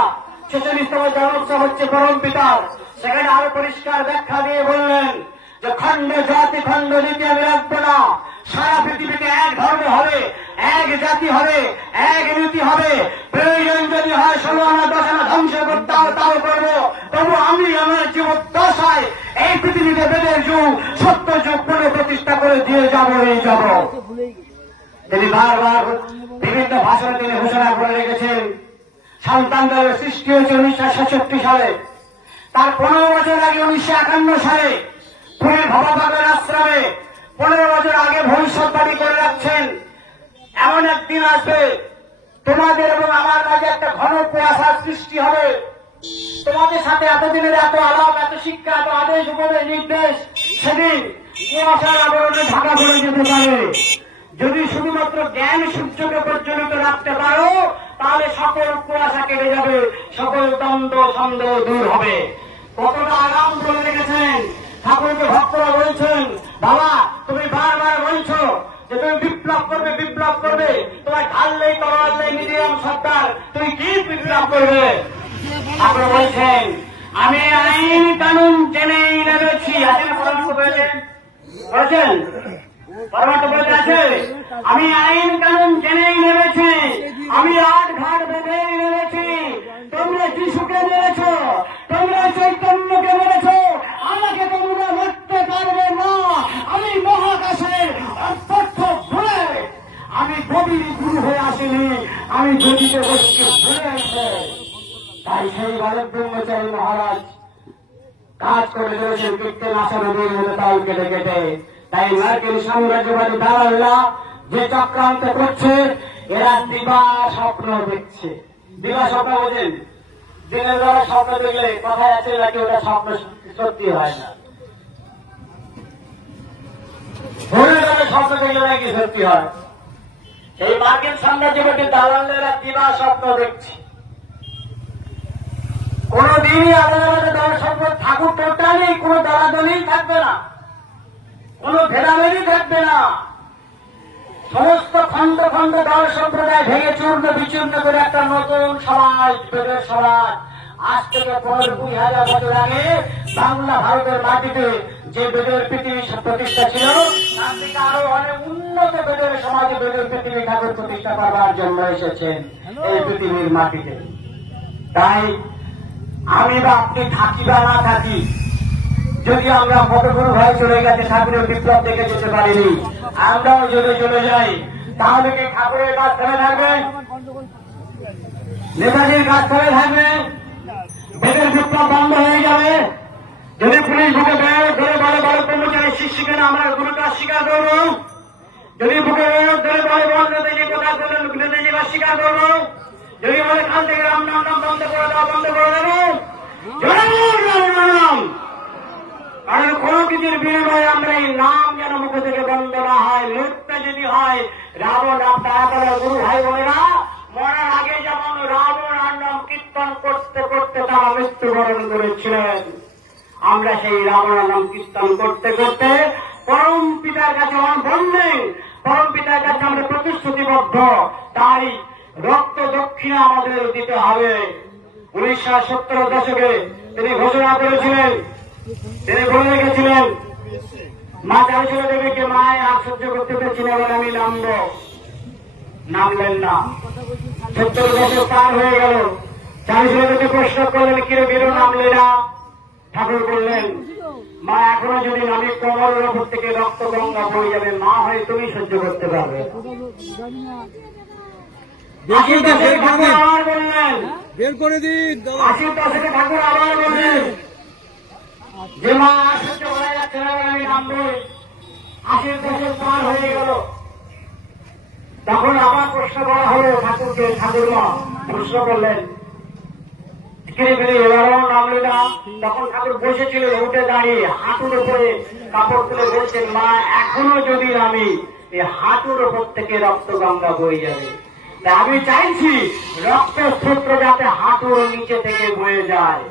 46তম জন্মোৎসব হচ্ছে পরম পিতার। সেখানে আরো পরিষ্কার ব্যাখ্যা দিয়ে বললেন যে খণ্ড জাতি খণ্ড নীতি আমি রাখবো না, সারা পৃথিবীতে এক ধর্ম হবে, এক জাতি হবে, এক নীতি হবে। প্রয়োজন যদি হয় 16 আনা 10 আনা ধ্বংস করতে হয় তাও করবো, তবু আমি আমার জীবদ্দশায় এই পৃথিবীতে বেদের যুগ, সত্য যুগ পুনঃপ্রতিষ্ঠা করে দিয়ে যাবই যাব। তিনি বারবার বিভিন্ন ভাষণে তিনি ঘোষণা করে রেখেছেন, সন্তানদের সৃষ্টি হয়েছে 1966 সালে, তার 15 বছর আগে 1951 সালে পুরীর ভবাবাগের আশ্রমে 15 বছর আগে ভবিষ্যৎবাণী করে রাখছেন, এমন একদিন আসবে তোমাদের এবং আমার মাঝে একটা ঘন কুয়াশার সৃষ্টি হবে। তোমাদের সাথে এতদিনের এত আলাপ, এত শিক্ষা, এত আদেশ, উপদেশ, নির্দেশ সেদিন কুয়াশার আবরণে ঢাকা পড়ে যেতে পারে। যদি শুধুমাত্র জ্ঞান সূর্যকে প্রজ্বলিত রাখতে পারো, তাহলে সকল কুয়াশা কেটে যাবে, সকল দ্বন্দ্ব সন্দেহ দূর হবে। কতটা আগাম বলে রেখেছেন। ঠাকুরকে ভক্তরা বলছেন, বাবা তুমি বারবার বলছো যে তুমি বিপ্লব করবে, বিপ্লব করবে, তোমার ঢাললেই তলোয়ার নেই মিডিয়াম সরকার, তুমি কি বিপ্লব করবে? ঠাকুর বলছেন, আমি আইন কানুন জেনেই নেমেছি। আছেন পরামর্শ পেয়েছেন, বলেছেন পরামর্শ পেয়েছে আছে, আমি আইন কানুন জেনেই নেমেছি, আমি আট ঘাট বেঁধেই নেমেছি। তোমরা যিশুকে মেরেছ, তোমরা চৈতন্যকে মেরেছ, আমাকে তোমরা মারতে পারবে না। আমি মহাকাশের অর্থ ভুলে, আমি কবির গুরু হয়ে আসিনি, আমি গদিতে বসতে ভুলে আসে। তাই সেই বালক ব্রহ্মচারী মহারাজ কাজ করে চলেছেন কীর্তন আসা নদীর মতো তাল কেটে কেটে। তাই মার্কিন সাম্রাজ্যবাদী দালালরা যে চক্রান্ত করছে, এরা দিবা স্বপ্ন দেখছে। দিবা স্বপ্ন বোঝেন? দিনের বেলা স্বপ্ন দেখলে কথায় আছে নাকি ওটা স্বপ্ন সত্যি হয় না, ভোরের বেলা স্বপ্ন দেখলে নাকি সত্যি হয়। এই মার্কিন সাম্রাজ্যবাদী দালালেরা দিবা স্বপ্ন দেখছে। কোনদিনই আলাদা আলাদা দল সম্পদ ঠাকুর টোটালি কোন দলাদলই থাকবে না, কোন ভেদাভেদই থাকবে না। সমস্ত খন্ড খন্ড দল সম্প্রদায় ভেঙে চূর্ণ বিচূর্ণ করে একটা নতুন সমাজ, বেদের সমাজ। আজ থেকে 15-20,000 বছর আগে বাংলা ভারতের মাটিতে যে বেদের পৃথিবী প্রতিষ্ঠা ছিল, তার থেকে আরো অনেক উন্নত বেদের সমাজে বেদের পৃথিবী ঠাকুর প্রতিষ্ঠা করবার জন্য এসেছেন এই পৃথিবীর মাটিতে। তাই আমি বা আপনি থাকি বা না থাকি, যদি আমরা ফটোগুরু ভাই চলে গেছে, ঠাকুরের বিপ্লব দেখে যেতে পারিনি, আমরাও যদি চলে যাই, তাহলে কি ঠাকুরের কাজ থেমে থাকবে? নেতাজির কাজ করে থাকবে, বেদের বিপ্লব বন্ধ হয়ে যাবে। যদি পুলিশ বুকে বের ধরে বড় বড় কর্মচারী শিষ্যকে আমরা গুরুকে অস্বীকার করবো। যদি বুকে বের ধরে বড় বড় নেতাজি কথা বলেন নেতাজি অস্বীকার করবো। যদি বলে কাল থেকে রাম নাম নাম বন্ধ করে দেওয়া বন্ধ করে দেবো। কারণ কোন কিছুর বিনিময়ে আমরা এই নাম যেন মুখ থেকে বন্ধ না হয়। মৃত্যু যদি হয় রাবণ আপনারা গুরু ভাই বোনেরা মরার আগে যেমন রাবণ আর নাম কীর্তন করতে করতে তারা মৃত্যুবরণ করেছিলেন, আমরা সেই রাবণ নাম কীর্তন করতে করতে পরম পিতার কাছে বন্ধে পরম পিতার কাছে আমরা প্রতিশ্রুতিবদ্ধ। তাই রক্ত দক্ষিণা আমাদের দিতে হবে। 1970 দশকে তিনি ঘোষণা করেছিলেন, তিনি বলে রেখেছিলেন, মা চাইছিল দেবীকে মায় আর সহ্য করতে পেরেছিল বলে আমি নামবো, নামলেন না। 70 বছর পার হয়ে গেল। 40 লোককে প্রশ্ন করলেন কিরে বেরো নামলে না? ঠাকুর বললেন, মা এখনো যদি নামি কোমরের ওপর থেকে রক্ত গঙ্গা বয়ে যাবে, মা হয়ে তুমি সহ্য করতে পারবে। 80 দশকে ঠাকুর আবার বললেন, বের করে দিন 80 দশকে ঠাকুর আবার বললেন যে মা সহ্য করা যাচ্ছে না, আমি নামবো। 80 বছর পার হয়ে গেল। তখন আবার প্রশ্ন করা হলো ঠাকুরকে, ঠাকুর মা প্রশ্ন করলেন কিরে ফিরে এবারও নামলে না? তখন ঠাকুর বসেছিল উঠে দাঁড়িয়ে হাঁটুর উপরে কাপড় তুলে বলছেন, মা এখনো যদি আমি এই হাঁটুর উপর থেকে রক্ত গঙ্গা বয়ে যাবে। আমি চাইছি রক্ত স্রোত যাতে হাঁটুর নিচে থেকে বয়ে যায়।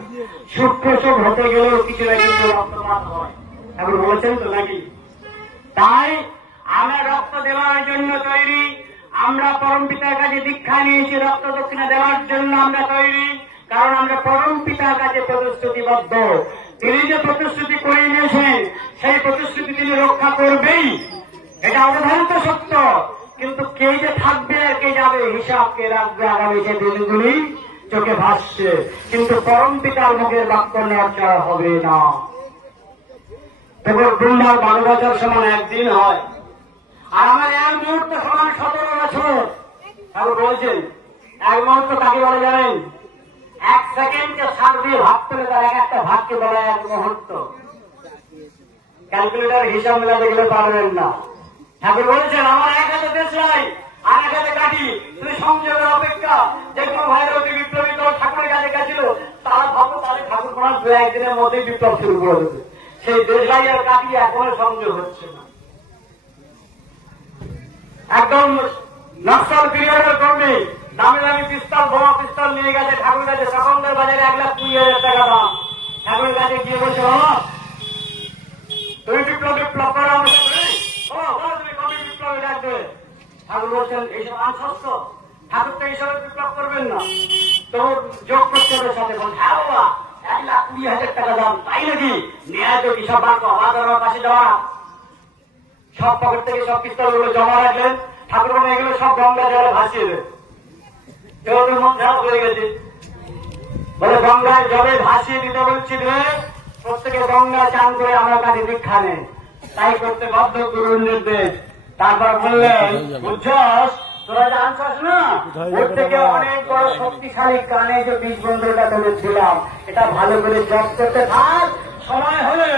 সূক্ষ্ম সব হতে গেলেও কিছুটা কিন্তু রক্তপাত হয়। ঠাকুর বলেছেন তো নাকি? তাই আমরা রক্ত দেওয়ার জন্য তৈরি। আমরা পরম পিতার কাছে দীক্ষা নিয়েছি, রক্ত দক্ষিণা দেওয়ার জন্য আমরা তৈরি। কারণ আমরা পরম পিতার কাছে প্রতিশ্রুতিবদ্ধ। তিনি যে প্রতিশ্রুতি করে নিয়েছেন সেই প্রতিশ্রুতি তিনি রক্ষা করবেই, এটা অবধারিত সত্য। কিন্তু কে যে থাকবে আর কে যাবে হিসাব কে রাখবে আগামী সে দিনগুলি চোখে ভাসছে। কিন্তু পরম পিতার মুখের বাক্য নড়চড় হবে না। তবে দুর্বার 12 বছর সমান একদিন হয়, আর আমার এক মুহূর্ত সমান 17 বছর। তাহলে বলছেন এক মুহূর্ত কাকে বলে জানেন? 1 সেকেন্ডকে ছাড় দিয়ে ভাগ করে তার এক একটা ভাগকে বলা এক মুহূর্ত। ক্যালকুলেটার হিসাব মেলাতে গেলে পারবেন না। ঠাকুর বলেছেন আমার এক হাতে দেশ নাই আর এক হাতে কাঠি, তুমি সংযোগের অপেক্ষা। যে কোনো ভাইয়ের অতি বিপ্লবী দল ঠাকুরের কাছে গেছিল, তারা ভাবো তাহলে ঠাকুর কোরআন 2-1 দিনের মধ্যেই বিপ্লব শুরু করে দেবে। সেই দেশলাই আর কাঠি এখনো সংযোগ হচ্ছে না। একদম নকশাল পিরিয়ডের কর্মী দামি দামি পিস্তল বোমা পিস্তল নিয়ে গেছে ঠাকুরের কাছে। সকলের বাজারে 1,20,000 টাকা দাম। ঠাকুরের কাছে গিয়ে বলছে, তুমি বিপ্লব করো আমার সাথে, তুমি কবে বিপ্লবে ডাকবে? ঠাকুর বলছেন এইসব আনসস্ত, ঠাকুর তো এইসবের বিপ্লব করবেন না, তো যোগ করতে হবে সাথে। বল হ্যাঁ বাবা 1,20,000 টাকা দাম, তাই নাকি? নেয় তো কি সব আমার পাশে যাওয়া। সব পকেট থেকে সব পিস্তল গুলো জমা রাখলেন। ঠাকুর বলে এগুলো সব গঙ্গা জলে ভাসিয়ে দেবে। কেউ তো মন খারাপ হয়ে গেছে, বলে গঙ্গায় জলে ভাসিয়ে দিতে বলছি রে, প্রত্যেকে গঙ্গায় চান করে আমার কাছে দীক্ষা নেই, তাই করতে বাধ্য করুন নির্দেশ। তারপর বললেন বুঝছস তোরা জানছস না, ওর থেকে অনেক বড় শক্তিশালী কানে যে বীজ বন্ধুটা তোকে ছিলাম, এটা ভালো করে জপ করতে থাক, সময় হলে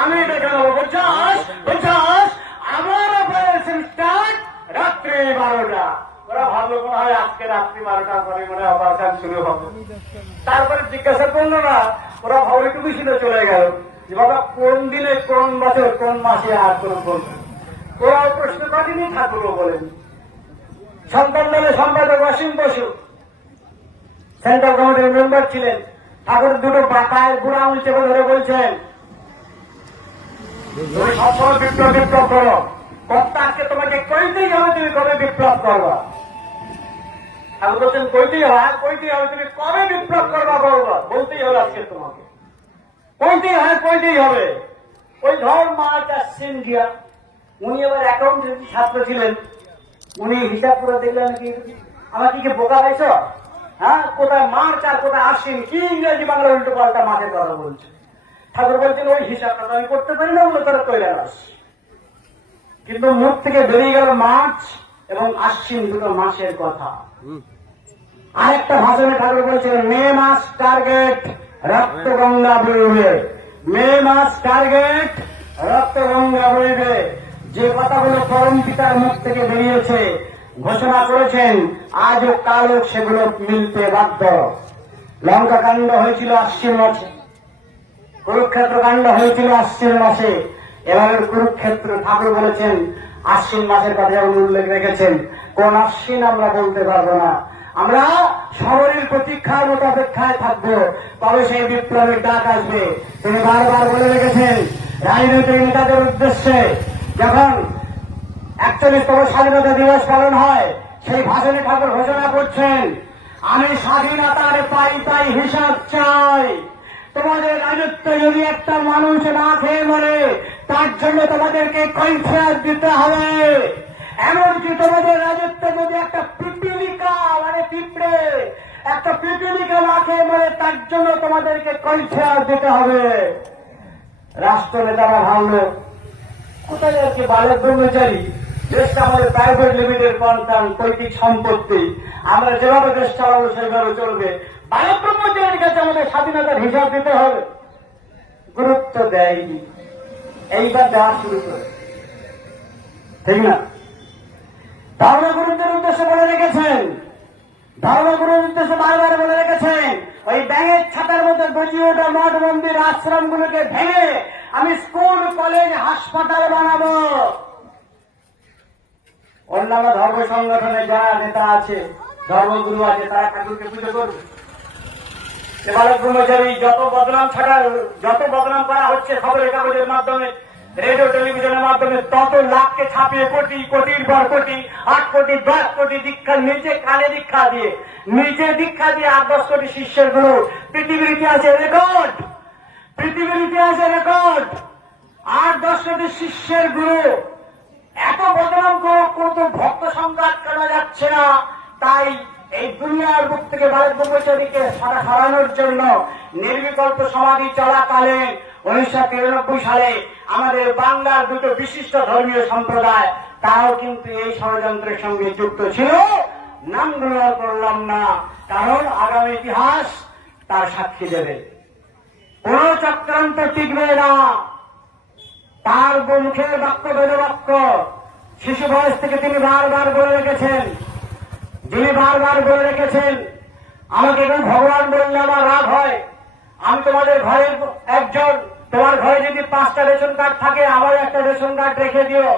আমি দেখে নেবো। বুঝছস বুঝছস আমার অপারেশন স্টার্ট রাত্রি 12টা। ওরা ভাবলো মনে হয় আজকে রাত্রি 12টার পরে মনে হয় অপারেশন শুরু হবে। তারপরে জিজ্ঞাসা করলো না, ওরা ভাবটুকু ছিল চলে গেল যে বাবা কোন দিনে কোন বছর কোন মাসে আর কোন বলবে। ওরা প্রশ্ন করেনি, ঠাকুরও বলেন। সন্তান দলের সম্পাদক অসীম বসু সেন্ট্রাল কমিটির মেম্বার ছিলেন। ঠাকুর দুটো পাতায় বুড়া আঙুল চেপে ধরে বলছেন, তুমি সবসময় বিপ্লব বিপ্লব করো, কর্তা আজকে তোমাকে কইতেই হবে তুমি কবে বিপ্লব করবা। ঠাকুর বলছেন কইতেই হবে তুমি কবে বিপ্লব করবা বলবা, বলতেই হবে আজকে তোমাকে, কইতেই হবে। ওই ধর মার্চ আসছে ইন্ডিয়া, উনি এবার অ্যাকাউন্টেন্ট ছাত্র ছিলেন। উনি হিসাব করে দেখলেন কি আমার কি বোকা পাইছ, হ্যাঁ কোথায় মার্চ আর কোথায় আসেন, কি ইংরেজি বাংলা উল্টো পাল্টা মাঠে কথা বলছে। ঠাকুর বলছেন ওই হিসাবটা তো আমি করতে পারি না, ওগুলো তারা কইলে আস। কিন্তু মুখ থেকে বেরিয়ে গেল মার্চ এবং আশ্বিন, দুটো মাসের কথা। আরেকটা ভাষণে ঠাকুর বলছিলেন, মে মাস টার্গেট রক্ত গঙ্গা বইবে, মে মাস টার্গেট রক্ত গঙ্গা বইবে। যে কথাগুলো পরম পিতার মুখ থেকে বেরিয়েছে, ঘোষণা করেছেন, আজও কালও সেগুলো মিলতে বাধ্য। লঙ্কা কাণ্ড হয়েছিল আশ্বিন মাসে, কুরুক্ষেত্র কাণ্ড হয়েছিল আশ্বিন মাসে। এবারের কুরুক্ষেত্র ঠাকুর বলেছেন আশ্বিন মাসের কথা যেমন উল্লেখ রেখেছেন, কোন আশ্বিন আমরা বলতে পারবো না। আমরা শহরের প্রতীক্ষার মতো অপেক্ষায় থাকবো, তবে সেই বিপ্লবের ডাক আসবে। তিনি বারবার বলে রেখেছেন রাজনৈতিক নেতাদের উদ্দেশ্যে, যখন 41তম স্বাধীনতা দিবস পালন হয়, সেই ভাষণে ঠাকুর ঘোষণা করছেন, আমি স্বাধীনতার পাই হিসাব চাই। তোমাদের রাজত্বে যদি একটা মানুষ না খেয়ে মরে, তার জন্য তোমাদেরকে কৈফিয়ত দিতে হবে। এমনকি তোমাদের রাজত্বে যদি একটা পিপিলিকা, মানে পিঁপড়ে, একটা পিপিলিকা না খেয়ে মরে, তার জন্য তোমাদেরকে কৈফিয়ত দিতে হবে। রাষ্ট্র নেতারা ভাবলো, কোথায় আর কি বালক ব্রহ্মচারী, দেশটা আমাদের প্রাইভেট লিমিটেড কোম্পানি, পৈতৃক সম্পত্তি, আমরা যেভাবে দেশ চালাবো সেভাবে চলবে, বালক ব্রহ্মচারীর কাছে আমাদের স্বাধীনতার হিসাব দিতে হবে। গুরুত্ব দেয়নি, এইবার দেওয়া শুরু করে, ঠিক না? ধর্মগুরুদের উদ্দেশ্যে বলে রেখেছেন, ধর্মগুরুর উদ্দেশ্যে বারবার বলে রেখেছেন, ওই ব্যাঙের ছাতার মধ্যে গজিয়ে ওঠা মঠ মন্দির আশ্রমগুলোকে ভেঙে আমি স্কুল কলেজ হাসপাতাল বানাবো। অন্যান্য ধর্ম সংগঠনে যারা নেতা আছে, ধর্মগুরু আছে, তারা ঠাকুরকে পুজো করবে। বালক ব্রহ্মচারী যত বদনাম যত বদনাম করা হচ্ছে খবরের কাগজের মাধ্যমে, রেডিও টেলিভিশনের মাধ্যমে, তত লাখকে ছাপিয়ে কোটি, কোটির পর কোটি, 8 কোটি 10 কোটি দীক্ষা নিজে কানে দীক্ষা দিয়ে, নিজে দীক্ষা দিয়ে 8-10 কোটি শিষ্যের গুরু। পৃথিবীর ইতিহাসে রেকর্ড, পৃথিবীর ইতিহাসে রেকর্ড, 8-10 কোটি শিষ্যের গুরু। এত বদনাম কত ভক্ত সংখ্যা আটকানো যাচ্ছে না। তাই এই দুনিয়ার বুক থেকে বালক ব্রহ্মচারীকে সরানোর জন্য নির্বিকল্প সমাধি চলাকালীন 1993 সালে আমাদের বাংলার দুটো বিশিষ্ট ধর্মীয় সম্প্রদায়, তারাও কিন্তু এই ষড়যন্ত্রের সঙ্গে যুক্ত ছিল। নামগুলো আর করলাম না, কারণ আগামী ইতিহাস তার সাক্ষী দেবে। কোন চক্রান্ত টিকবে না। তার মুখের বাক্য বেদবাক্য, শিশু বয়স থেকে তিনি বারবার বলে রেখেছেন, যিনি বারবার বলে রেখেছেন, আমাকে কেন ভগবান বললে আমার রাগ হয়, আমি তোমাদের ঘরের একজন, তোমার ঘরে যদি 5টা রেশন কার্ড থাকে, আমার একটা রেশন কার্ড রেখে দিও।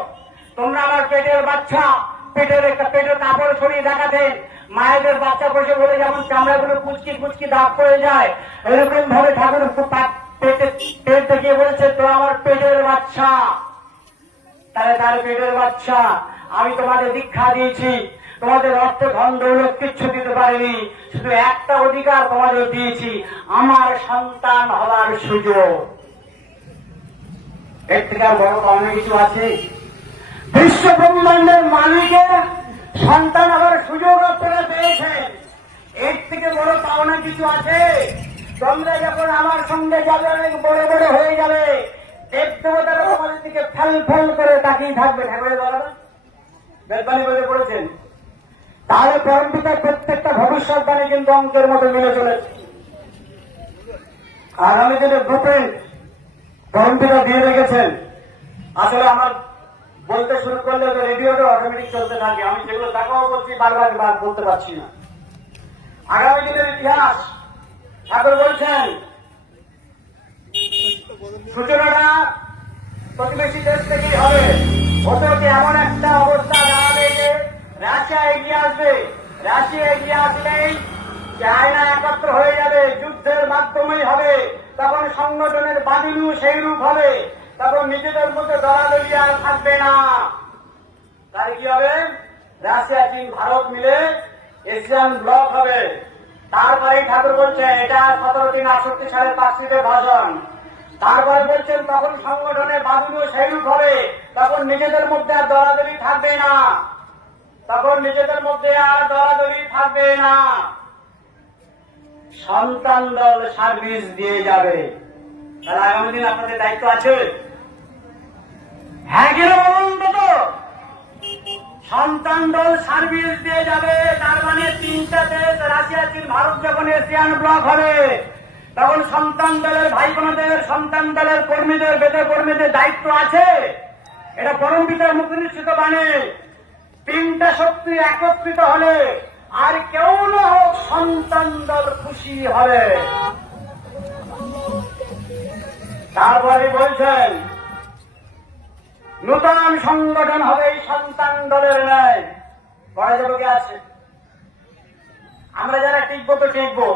তোমরা আমার পেটের বাচ্চা, পেটের কাপড় ছড়িয়ে দেখাতেন, মায়েদের বাচ্চা বসে বলে যেমন চামড়াগুলো কুচকি কুচকি দাগ পড়ে যায়, এরকম ভাবে ঠাকুর পেট দেখিয়ে বলছে, তো আমার পেটের বাচ্চা। তাহলে তার পেটের বাচ্চা, আমি তোমাদের দীক্ষা দিয়েছি, তোমাদের অর্থ ধন দৌলত কিচ্ছু দিতে পারিনি, শুধু একটা অধিকার তোমাদের দিয়েছি, আমার সন্তান হওয়ার সুযোগ। এর থেকে আর বড় পাওনা কিছু আছে? বিশ্ব ব্রহ্মাণ্ডের মালিকের সন্তান হওয়ার সুযোগ আপনারা পেয়েছেন, এর থেকে বড় পাওনা কিছু আছে? তোমরা যখন আমার সঙ্গে যাবে, অনেক বড় বড় হয়ে যাবে, দেব দেবতারা তোমাদের দিকে ফেল ফেল করে তাকিয়ে থাকবে। ঠাকুরের বলা বেদবাণী বলে পড়েছেন। তাহলে পরমপিতার প্রত্যেকটা ভবিষ্যৎবাণী কিন্তু অঙ্কের মতো মিলে চলেছে। আর আমি যেটা ব্লুপ্রিন্ট পরমপিতা দিয়ে রেখেছেন, আসলে আমার বলতে শুরু করলে তো রেডিওটা অটোমেটিক চলতে থাকে, আমি যেগুলো দেখাও বলছি বারবার বলতে পারছি না। আগামী দিনের ইতিহাস ঠাকুর বলছেন, সূচনাটা প্রতিবেশী দেশ থেকেই হবে। হতে এমন একটা অবস্থা দাঁড়াবে যে রাশিয়া এগিয়ে আসবে, রাশিয়া এগিয়ে আসলেই চায়না একত্র হয়ে যাবে, যুদ্ধের মাধ্যমেই হবে। তখন সংগঠনের বাদিনীও সেই রূপ হবে, তখন নিজেদের মধ্যে দলাদলি আর থাকবে না। তাই কি হবে? রাশিয়া, চীন, ভারত মিলে এশিয়ান ব্লক হবে। তারপরেই ঠাকুর বলছেন, এটা 1768 সালের পার্সিদের ভাষণ। তারপরে বলছেন, তখন সংগঠনের বাদিনীও সেই রূপ হবে, তখন নিজেদের মধ্যে আর দলাদলি থাকবে না, তখন নিজেদের মধ্যে আর দলাদলি থাকবে না। সন্তান দল সার্ভিস দিয়ে যাবে। তাহলে আগামী দিন আপনাদের দায়িত্ব আছে, হ্যাঁ কিনা বলুন তো? সন্তান দল সার্ভিস দিয়ে যাবে, তার মানে 3টা দেশ রাশিয়া, চীন, ভারত যখন এশিয়ান ব্লক হবে, তখন সন্তান দলের ভাই বোনদের, সন্তান দলের কর্মীদের, বেদে কর্মীদের দায়িত্ব আছে। এটা পরম পিতার মুখ নিশ্চিত বাণী। 3টা শক্তি একত্রিত হলে আর কেউ না হোক সন্তান দল খুশি হবে। তারপরে বলছেন নূতন সংগঠন হবে এই সন্তান দলের ন্যায়। করা যাবে কি আছে? আমরা যারা টিকবো তো টিকবো,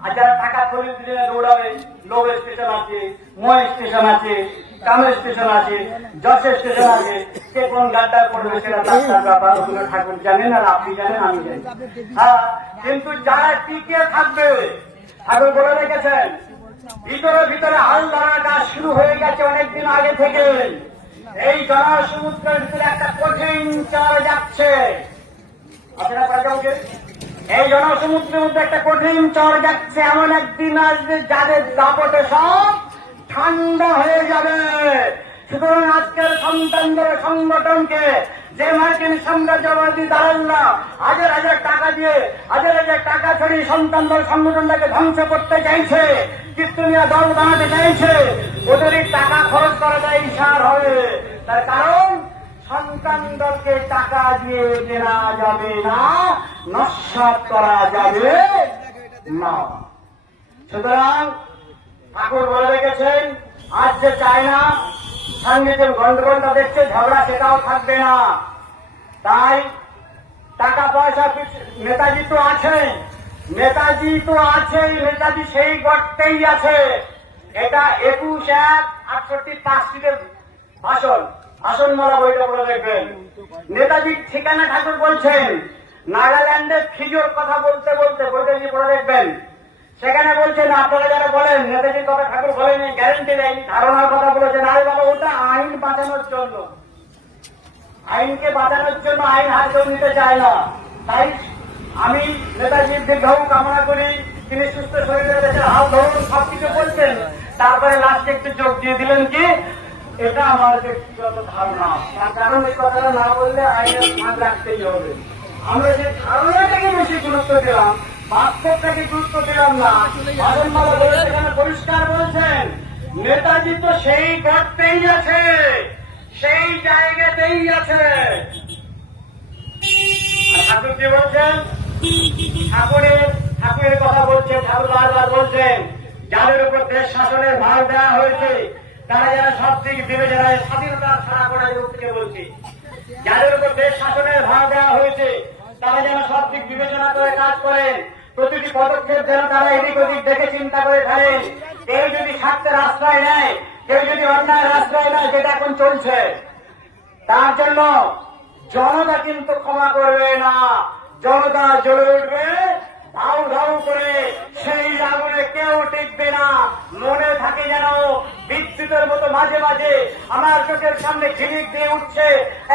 আর যারা টাকা খরিদ দিয়ে দৌড়াবে, লোভ স্টেশন আছে, ময় স্টেশন আছে, কামের স্টেশন আছে, যশের স্টেশন আছে, কে কোন গাড্ডা করবে সেটা তার ব্যাপার, ওগুলো ঠাকুর জানেন আর আপনি জানেন, আমি জানি। হ্যাঁ, কিন্তু যারা টিকে থাকবে, ঠাকুর বলে রেখেছেন ভিতরে ভিতরে হাল ধরার কাজ শুরু হয়ে গেছে অনেকদিন আগে থেকে। এই জনসমুদ্রের ভিতরে একটা কঠিন চর যাচ্ছে। আপনারা পাঠাবো, এই জনসমুদ্রের মধ্যে একটা কঠিন চর যাচ্ছে। এমন একদিন আসবে যাদের দাপটে সব ঠান্ডা হয়ে যাবে। সুতরাং আজকের সন্তানদের সংগঠনকে যে মার্কিন সাম্রাজ্যবাদী দালালরা হাজার হাজার টাকা দিয়ে, হাজার হাজার টাকা ছড়িয়ে সন্তানদের সংগঠনটাকে ধ্বংস করতে চাইছে, কীর্তনীয় দল বানাতে চাইছে, ওদের এই টাকা খরচ করাটা ইশার হবে। তার কারণ সন্তান দলকে টাকা দিয়ে কেনা যাবে না, নস্যাৎ করা যাবে না। সুতরাং ঠাকুর বলে রেখেছেন আজ যে চায়না সাংগীতিক গন্ডগোলটা দেখছে, ঝগড়া সেটাও থাকবে না। তাই টাকা পয়সা নেতাজি তো আছেই, নেতাজি তো আছেই, নেতাজি সেই গর্তেই আছে। এটা 21/1/68 ভাষণ, আসনমালা বইটা পড়ে দেখবেন। নেতাজির ঠিকানা ঠাকুর বলছেন নাগাল্যান্ডের ফিজোর কথা বলতে বলতে বইটা নিয়ে পড়ে দেখবেন। সেখানে বলছেন আপনারা যারা বলেন নেতাজির কথা ঠাকুর বলেনি, গ্যারেন্টি দেয়নি, ধারণার কথা বলেছেন, আরে বাবা ওটা আইন বাঁচানোর জন্য, আইনকে বাঁচানোর জন্য আইন হাত কেউ নিতে চায় না। তাই আমি নেতাজির দীর্ঘায়ু কামনা করি, তিনি সুস্থ শরীরে দেশের হাল ধরুন, সবকিছু বলছেন, তারপরে লাস্টে একটু যোগ দিয়ে দিলেন কি এটা আমার ব্যক্তিগত ধারণা। তার কারণ এই কথাটা না বললে আইনের ফাঁক রাখতেই হবে। আমরা যে ধারণাটাকে বেশি গুরুত্ব দিলাম, বাস্তবটাকে গুরুত্ব দিলাম না। আসনমালা বলে সেখানে পরিষ্কার বলছেন নেতাজি তো সেই গর্তেই আছে, সেই জায়গাতেই আছে। ঠাকুর কি বলছেন? ঠাকুরের কথা বলছেন, ঠাকুর বারবার বলছেন যাদের উপর দেশ শাসনের ভার দেওয়া হয়েছে তারা যারা সব দিক বিবেচনায় স্বাধীনতার ছাড়া করার থেকে বলছি, যাদের উপর দেশ শাসনের ভার দেওয়া হয়েছে তারা যেন সব দিক বিবেচনা করে কাজ করেন, প্রতিটি পদক্ষেপ যেন তারা এদিক ওদিক দেখে চিন্তা করে ফেলেন। কেউ যদি স্বার্থের আশ্রয় নেয়, কেউ যদি অন্যায়ের আশ্রয় নেয়, যেটা এখন চলছে, তার জন্য জনতা কিন্তু ক্ষমা করবে না। জনতা জ্বলে উঠবে ধাউ ধাউ করে, সেই আগুনে কেউ টিকবে না। মনে থাকে যেন বিদ্যুতের মতো মাঝে মাঝে আমার চোখের সামনে ঝিলিক দিয়ে উঠছে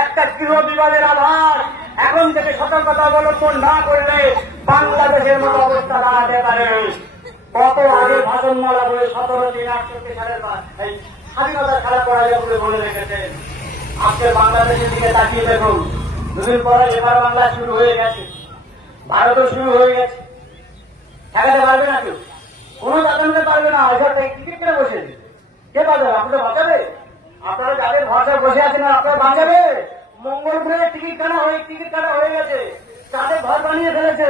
একটা গৃহ বিবাদের আভাস। এখন থেকে সতর্কতা অবলম্বন না করলে বাংলাদেশের মতো অবস্থা দাঁড়াতে পারে। কত আগে ভাষণমালা বলে 17/3/68 সালের স্বাধীনতা খেলা করা যাবে বলে বলে রেখেছেন। আজকে বাংলাদেশের দিকে তাকিয়ে দেখুন, দুদিন পরে এবার বাংলা শুরু হয়ে গেছে, ভারতও শুরু হয়ে গেছে। ঠেকাতে পারবে না কেউ, কোনো চাতানতে পারবে না। ওইসব থেকে টিকিট কেটে বসে কে বাঁচাবে? আপনারা বাঁচাবে? আপনারা যাদের ভরসা বসে আছেন আপনারা বাঁচাবে? মঙ্গল গ্রহে টিকিট কাটা হয়ে গেছে, চাঁদে ঘর বানিয়ে ফেলেছে,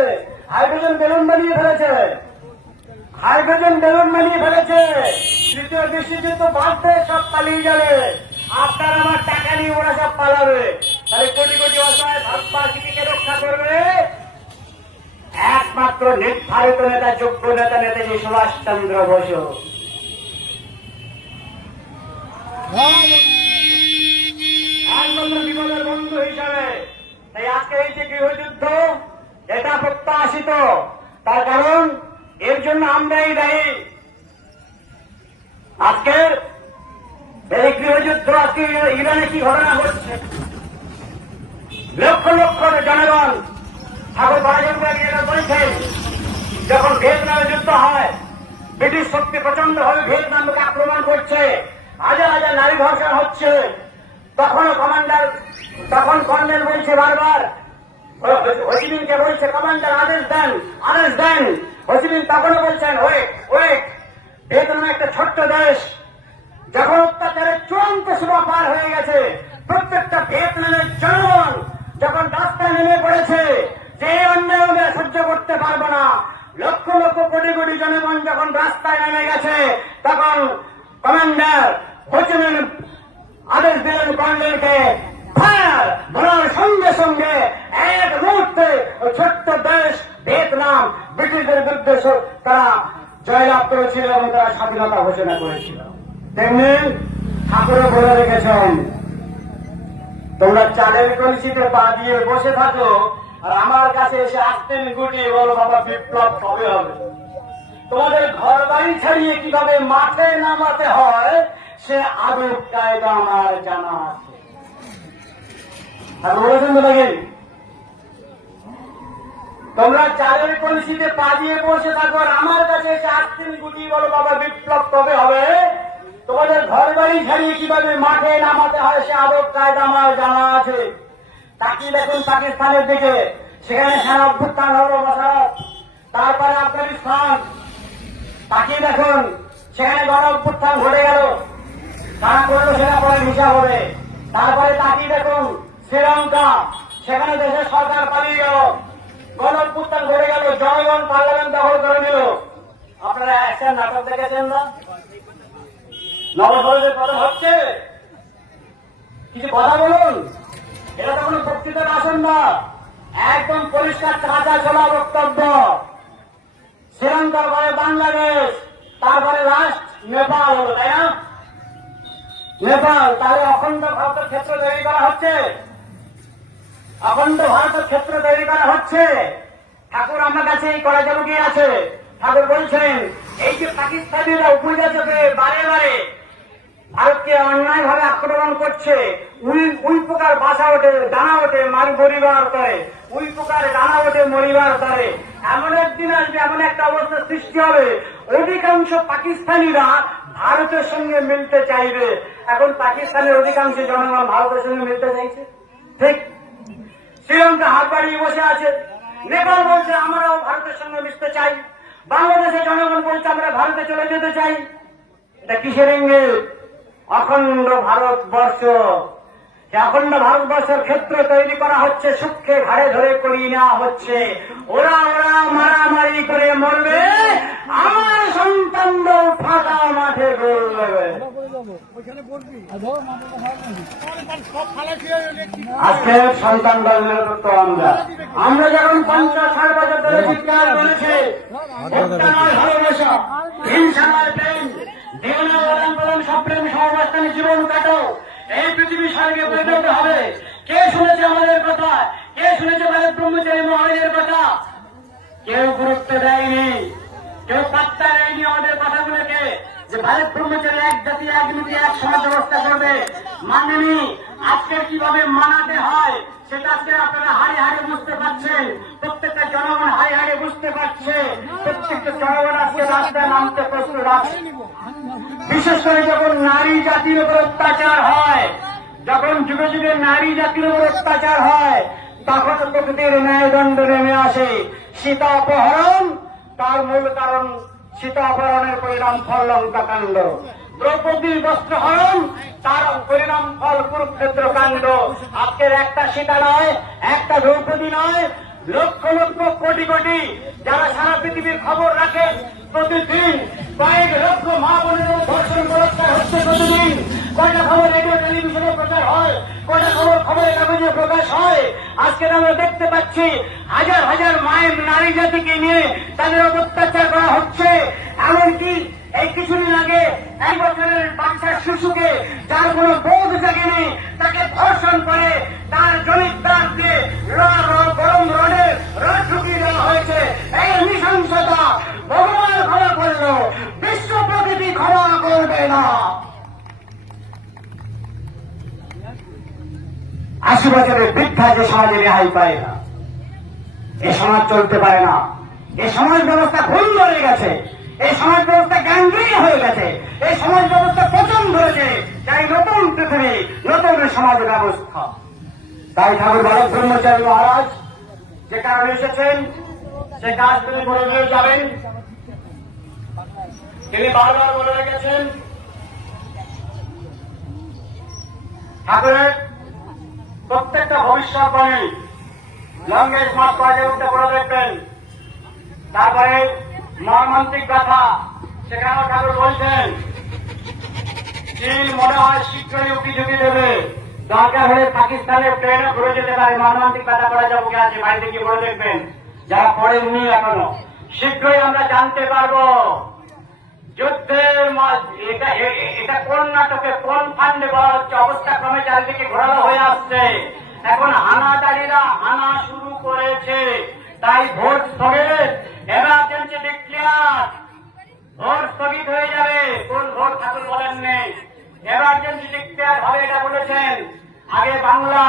হাইড্রোজেন বেলুন বানিয়ে ফেলেছে, তৃতীয় বিশ্বযুদ্ধ বাঁধতে সব পালিয়ে যাবে। আপনার আমার টাকা নিয়ে ওরা সব পালাবে। তাহলে কোটি কোটি অসহায় ভারতবাসীকে রক্ষা করবে একমাত্র নির্ধারিত নেতা, যোগ্য নেতা, নেতাজি সুভাষচন্দ্র বোস। একমাত্র বিপদের বন্ধু হিসাবে। তাই আজকে এই যে গৃহযুদ্ধ, এটা প্রত্যাশিত। তার কারণ এর জন্য আমরাই দায়ী। আজকের এই গৃহযুদ্ধ, আজকে ইরানে কি ঘটনা ঘটছে, লক্ষ লক্ষ জনগণ, ঠাকুর বারাজনকে বলছেন যখন ভিয়েতনামে যুদ্ধ হয়, ব্রিটিশ শক্তি প্রচন্ড ভাবে ভিয়েতনামকে আক্রমণ করছে, হাজার হাজার নারী ধর্ষণ হচ্ছে, তখন কর্নেল বলছে বারবার, হোসিমিনকে বলছে কমান্ডার আদেশ দেন। হোসিমিন তখনও বলছেন ওয়েট, ভিয়েতনাম একটা ছোট্ট দেশ, যখন অত্যাচারের চূড়ান্ত সীমা পার হয়ে গেছে, প্রত্যেকটা ভিয়েতনামের জনগণ যখন রাস্তায় নেমে পড়েছে যে এই অন্যায় আমরা সহ্য করতে পারবো না, লক্ষ লক্ষ কোটি কোটি জনগণ যখন রাস্তায় নেমে গেছে, তখন কমান্ডার হোসিমিন আদেশ দিলেন কর্নেলকে ফায়ার, বলার সঙ্গে সঙ্গে এক মুহূর্তে ছোট্ট দেশ ভিয়েতনাম ব্রিটিশদের বিরুদ্ধে তারা জয়লাভ করেছিল এবং তারা স্বাধীনতা ঘোষণা করেছিল। তেমনি ঠাকুরও বলে রেখেছেন, তোমরা চালের কলসিতে পা দিয়ে বসে থাকো আর আমার কাছে এসে আস্তেন গুটি বলো বাবা বিপ্লব কবে হবে। তোমাদের ঘর বাড়ি ছাড়িয়ে কিভাবে মাঠে নামাতে হয় সে আদব কায়দা আমার জানা আছে। আর বলেছেন তো নাকি, তোমরা চালের কলসিতে পা দিয়ে বসে থাকো আর আমার কাছে এসে আস্তেন গুটি বলো বাবা বিপ্লব কবে হবে। তোমাদের ঘর বাড়ি ছাড়িয়ে কিভাবে মাঠে নামাতে হয় সে আদব কায়দা আমার জানা আছে। তাকিয়ে দেখুন পাকিস্তানের দিকে, সেখানে সেনা অভ্যুত্থান হলো মোশাররফ, তারপরে আফগানিস্তান। তাকিয়ে দেখুন সেখানে গণ অভ্যুত্থান ঘটে গেল, তারা করলো সেটা পরে হিসাব হবে। তারপরে তাকিয়ে দেখুন শ্রীলঙ্কা, সেখানে দেশের সরকার পালিয়ে গেল, গণ অভ্যুত্থান ঘটে গেল, জনগণ পার্লামেন্ট দখল করে নিল। আপনারা একটা নাটক দেখেছেন না? নবভারতের কথা হচ্ছে, কিছু কথা বলুন। এটা তো কোনো বক্তৃতার আসন না, একদম পরিষ্কার কাঁচা চলা বক্তব্য। শ্রীলঙ্কার পরে বাংলাদেশ, তারপরে রাষ্ট্র নেপাল হলো, তাই না? নেপাল, তাহলে অখণ্ড ভারতের ক্ষেত্র তৈরি করা হচ্ছে, অখণ্ড ভারতের ক্ষেত্র তৈরি করা হচ্ছে। ঠাকুর আমার কাছে এই করা জমকে আছে। ঠাকুর বলছেন এই যে পাকিস্তানিরা উপজাতকে বারে বারে ভারতকে অন্যায় ভাবে আক্রমণ করছে, উই পোকার বাসা ওঠে, ডানা ওঠে, মরিবার করে, উই পোকার ডানা ওঠে, মরিবার করে। এমন একদিন আসবে, এমন একটা অবস্থা সৃষ্টি হবে, অধিকাংশ পাকিস্তানিরা ভারতের সঙ্গে মিলতে চাইবে। এখন পাকিস্তানের অধিকাংশ জনগণ ভারতের সঙ্গে মিলতে চাইছে, ঠিক? শ্রীলঙ্কা হাত বাড়িয়ে বসে আছে, নেপাল বলছে আমরাও ভারতের সঙ্গে মিশতে চাই, বাংলাদেশের জনগণ বলছে আমরা ভারতে চলে যেতে চাই। এটা কিসের ইঙ্গিত? অখণ্ড ভারতবর্ষ। অখণ্ড ভারতবর্ষের ক্ষেত্র তৈরি করা হচ্ছে, সুখে ঘাড়ে ধরে করিয়ে নেওয়া হচ্ছে। ওরা মারামারি করে মরবে, আমার সন্তানরাও ফাঁকা মাঠে গোল দেবে। আজকে সন্তানরা তো আমরা যখন 50-60 বছর ধরে চিৎকার করেছি, ভালোবাসা, হিংসা নয় প্রেম, জীবনের আদান সপ্রেম সহবাস্থানে জীবন কাটো, এই পৃথিবী স্বর্গে পরিণত হবে। কে শুনেছে আমাদের কথা? কে শুনেছে ভারত ব্রহ্মচারী মহারাজের কথা? কেউ গুরুত্ব দেয়নি, কেউ পাত্তা দেয়নি আমাদের কথাগুলোকে, যে ভারত ব্রহ্মচারী এক জাতি, এক নীতি, এক সমাজ ব্যবস্থা করবে। মানেনি। আজকে কিভাবে মানাতে হয় সেটা আজকে আপনারা হাড়ে হাড়ে বুঝতে পারছেন, প্রত্যেকটা জনগণ হাড়ে হাড়ে বুঝতে পারছে, প্রত্যেকটা জনগণ আজকে রাস্তায় নামতে প্রস্তুত আছে। বিশেষ করে যখন নারী জাতির উপর অত্যাচার হয়, যখন যুগে যুগে নারী জাতির উপর অত্যাচার হয়, তখন প্রকৃতির ন্যায়দণ্ড নেমে আসে। সীতা অপহরণ, তার মূল কারণ সীতা অপহরণের পরিণাম ফল লঙ্কাকাণ্ড। দ্রৌপদীর বস্ত্রহরণ, তার পরিণাম ফল কুরুক্ষেত্র কাণ্ড। আজকের একটা সীতা নয়, একটা দ্রৌপদী নয়, লক্ষ লক্ষ কোটি কোটি যারা সারা পৃথিবীর খবর রাখেন, প্রতিদিন কয়েক লক্ষ মা বোনের ধর্ষণ বলাৎকার হচ্ছে প্রতিদিন। কয়টা খবর রেডিও টেলিভিশনে প্রচার হয়, কয়টা খবর খবরের কাগজে প্রকাশ হয়। আজকে আমরা দেখতে পাচ্ছি হাজার হাজার মায়ের নারী জাতিকে নিয়ে তাদের অত্যাচার করা হচ্ছে। এমনকি এই কিছুদিন আগে 1 বছরের বাচ্চার শিশুকে, যার কোনো বোধ জাগেনি, তাকে ধর্ষণ করে তার জনিত দাঁত দিয়ে গরম রডে রড ঢুকিয়ে দেওয়া হয়েছে। এই নৃশংসতা ভগবান ক্ষমা করল, বিশ্ব প্রকৃতি ক্ষমা করবে না। 80 বছরের বৃদ্ধা যে সমাজে রেহাই পায় না, এ সমাজ চলতে পারে না। এই সমাজ ব্যবস্থা ভুল হয়ে গেছে, এই সমাজ ব্যবস্থা জ্ঞানহীন হয়ে গেছে, এই সমাজ ব্যবস্থা পতন ধরেছে। চাই নতুন পৃথিবী, নতুন সমাজ ব্যবস্থা। তাই ঠাকুর বালক ব্রহ্মচারী মহারাজ যে কারণে এসেছেন সে কাজ তিনি করে দিয়ে যাবেন। তিনি বারবার বলে রেখেছেন ঠাকুরের প্রত্যেকটা ভবিষ্যৎবাণী লঙ্গেশ মাস কয়েকের মধ্যে করে দেখবেন। তারপরে মর্মান্তিক কথা, সেখানেও ঠাকুর বলছেন চীন মনে হয় শীঘ্রই উঁকি ঝুঁকি দেবে, দরকার হলে পাকিস্তানের প্লেনে ঘুরে যেতে পারে। মর্মান্তিক কথা পড়ে যাবো কে আছে, বাড়িতে গিয়ে বলে দেখবেন যারা পড়েননি এখনো। শীঘ্রই আমরা জানতে পারবো যুদ্ধের এটা কোন নাটকে কোন ফান্ডে বলা হচ্ছে। অবস্থা ক্রমে চারিদিকে ঘোরালো হয়ে আসছে। এখন হানাদারিরা হানা শুরু করেছে। তাই ভোট স্থগিত, এমার্জেন্সি ডিক্লেয়ার, ভোট স্থগিত হয়ে যাবে। কোন ভোট ঠাকুর বলেননি, এমার্জেন্সি ডিক্লেয়ার হবে এটা বলেছেন। আগে বাংলা,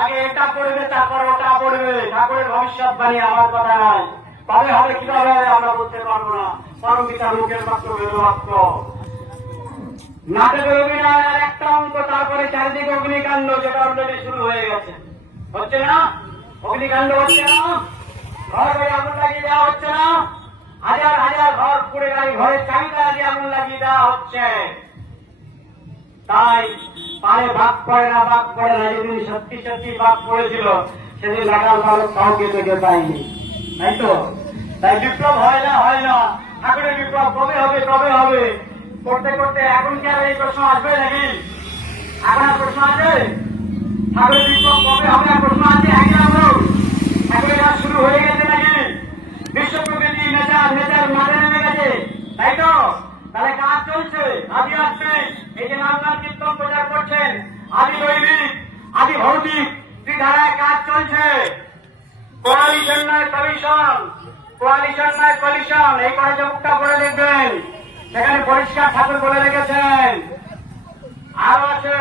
আগে এটা পড়বে তারপর ওটা পড়বে। ঠাকুরের ভবিষ্যৎবাণী, আমার কথা নয়। কবে হবে কিভাবে হবে আমরা বলতে পারবো না। পরম পিতার মুখের মাত্র বেদবাক্য। নাটকের অভিনয়ের একটা অঙ্ক, তারপরে চারিদিকে অগ্নিকাণ্ড, যেটা অলরেডি শুরু হয়ে গেছে। হচ্ছে না? অগ্নিকাণ্ড হচ্ছে না? ঘর ঘরে আগুন লাগিয়ে দেওয়া হচ্ছে না? হাজার হাজার ঘর পুড়ে গাড়ি ঘরের চাবিটা দিয়ে আগুন লাগিয়ে দেওয়া হচ্ছে। তাই পারে ভাগ পড়ে না, ভাগ পড়ে না। যেদিন সত্যি সত্যি ভাগ পড়েছিল সেদিন লাগাল বালক কাউকে থেকে পাইনি, তাই তো? তাই বিপ্লব হয় না, হয় না। ঠাকুরের বিপ্লব কবে হবে, কবে হবে করতে করতে এখন কি আর এই প্রশ্ন আসবে নাকি? এখন আর প্রশ্ন আছে? ঠাকুরের বিপ্লব কবে হবে আর প্রশ্ন আছে? আগে আমরা ঠাকুরের কাজ শুরু হয়ে গেছে নাকি? বিশ্ব প্রকৃতি নেচার নেচার মাঠে নেমে গেছে, তাই তো? তাহলে কাজ চলছে। আদি আত্মিক, এই যে নাম নাম কীর্তন প্রচার করছেন, আদি দৈবিক আদি ভৌতিক ত্রিধারায় কাজ চলছে। কোয়ালিশন নয় কমিশন, কোয়ালিশন নয় কলিশন। এই করে যে মুখটা করে দেখবেন, সেখানে পরিষ্কার ঠাকুর বলে রেখেছেন। আরো আছে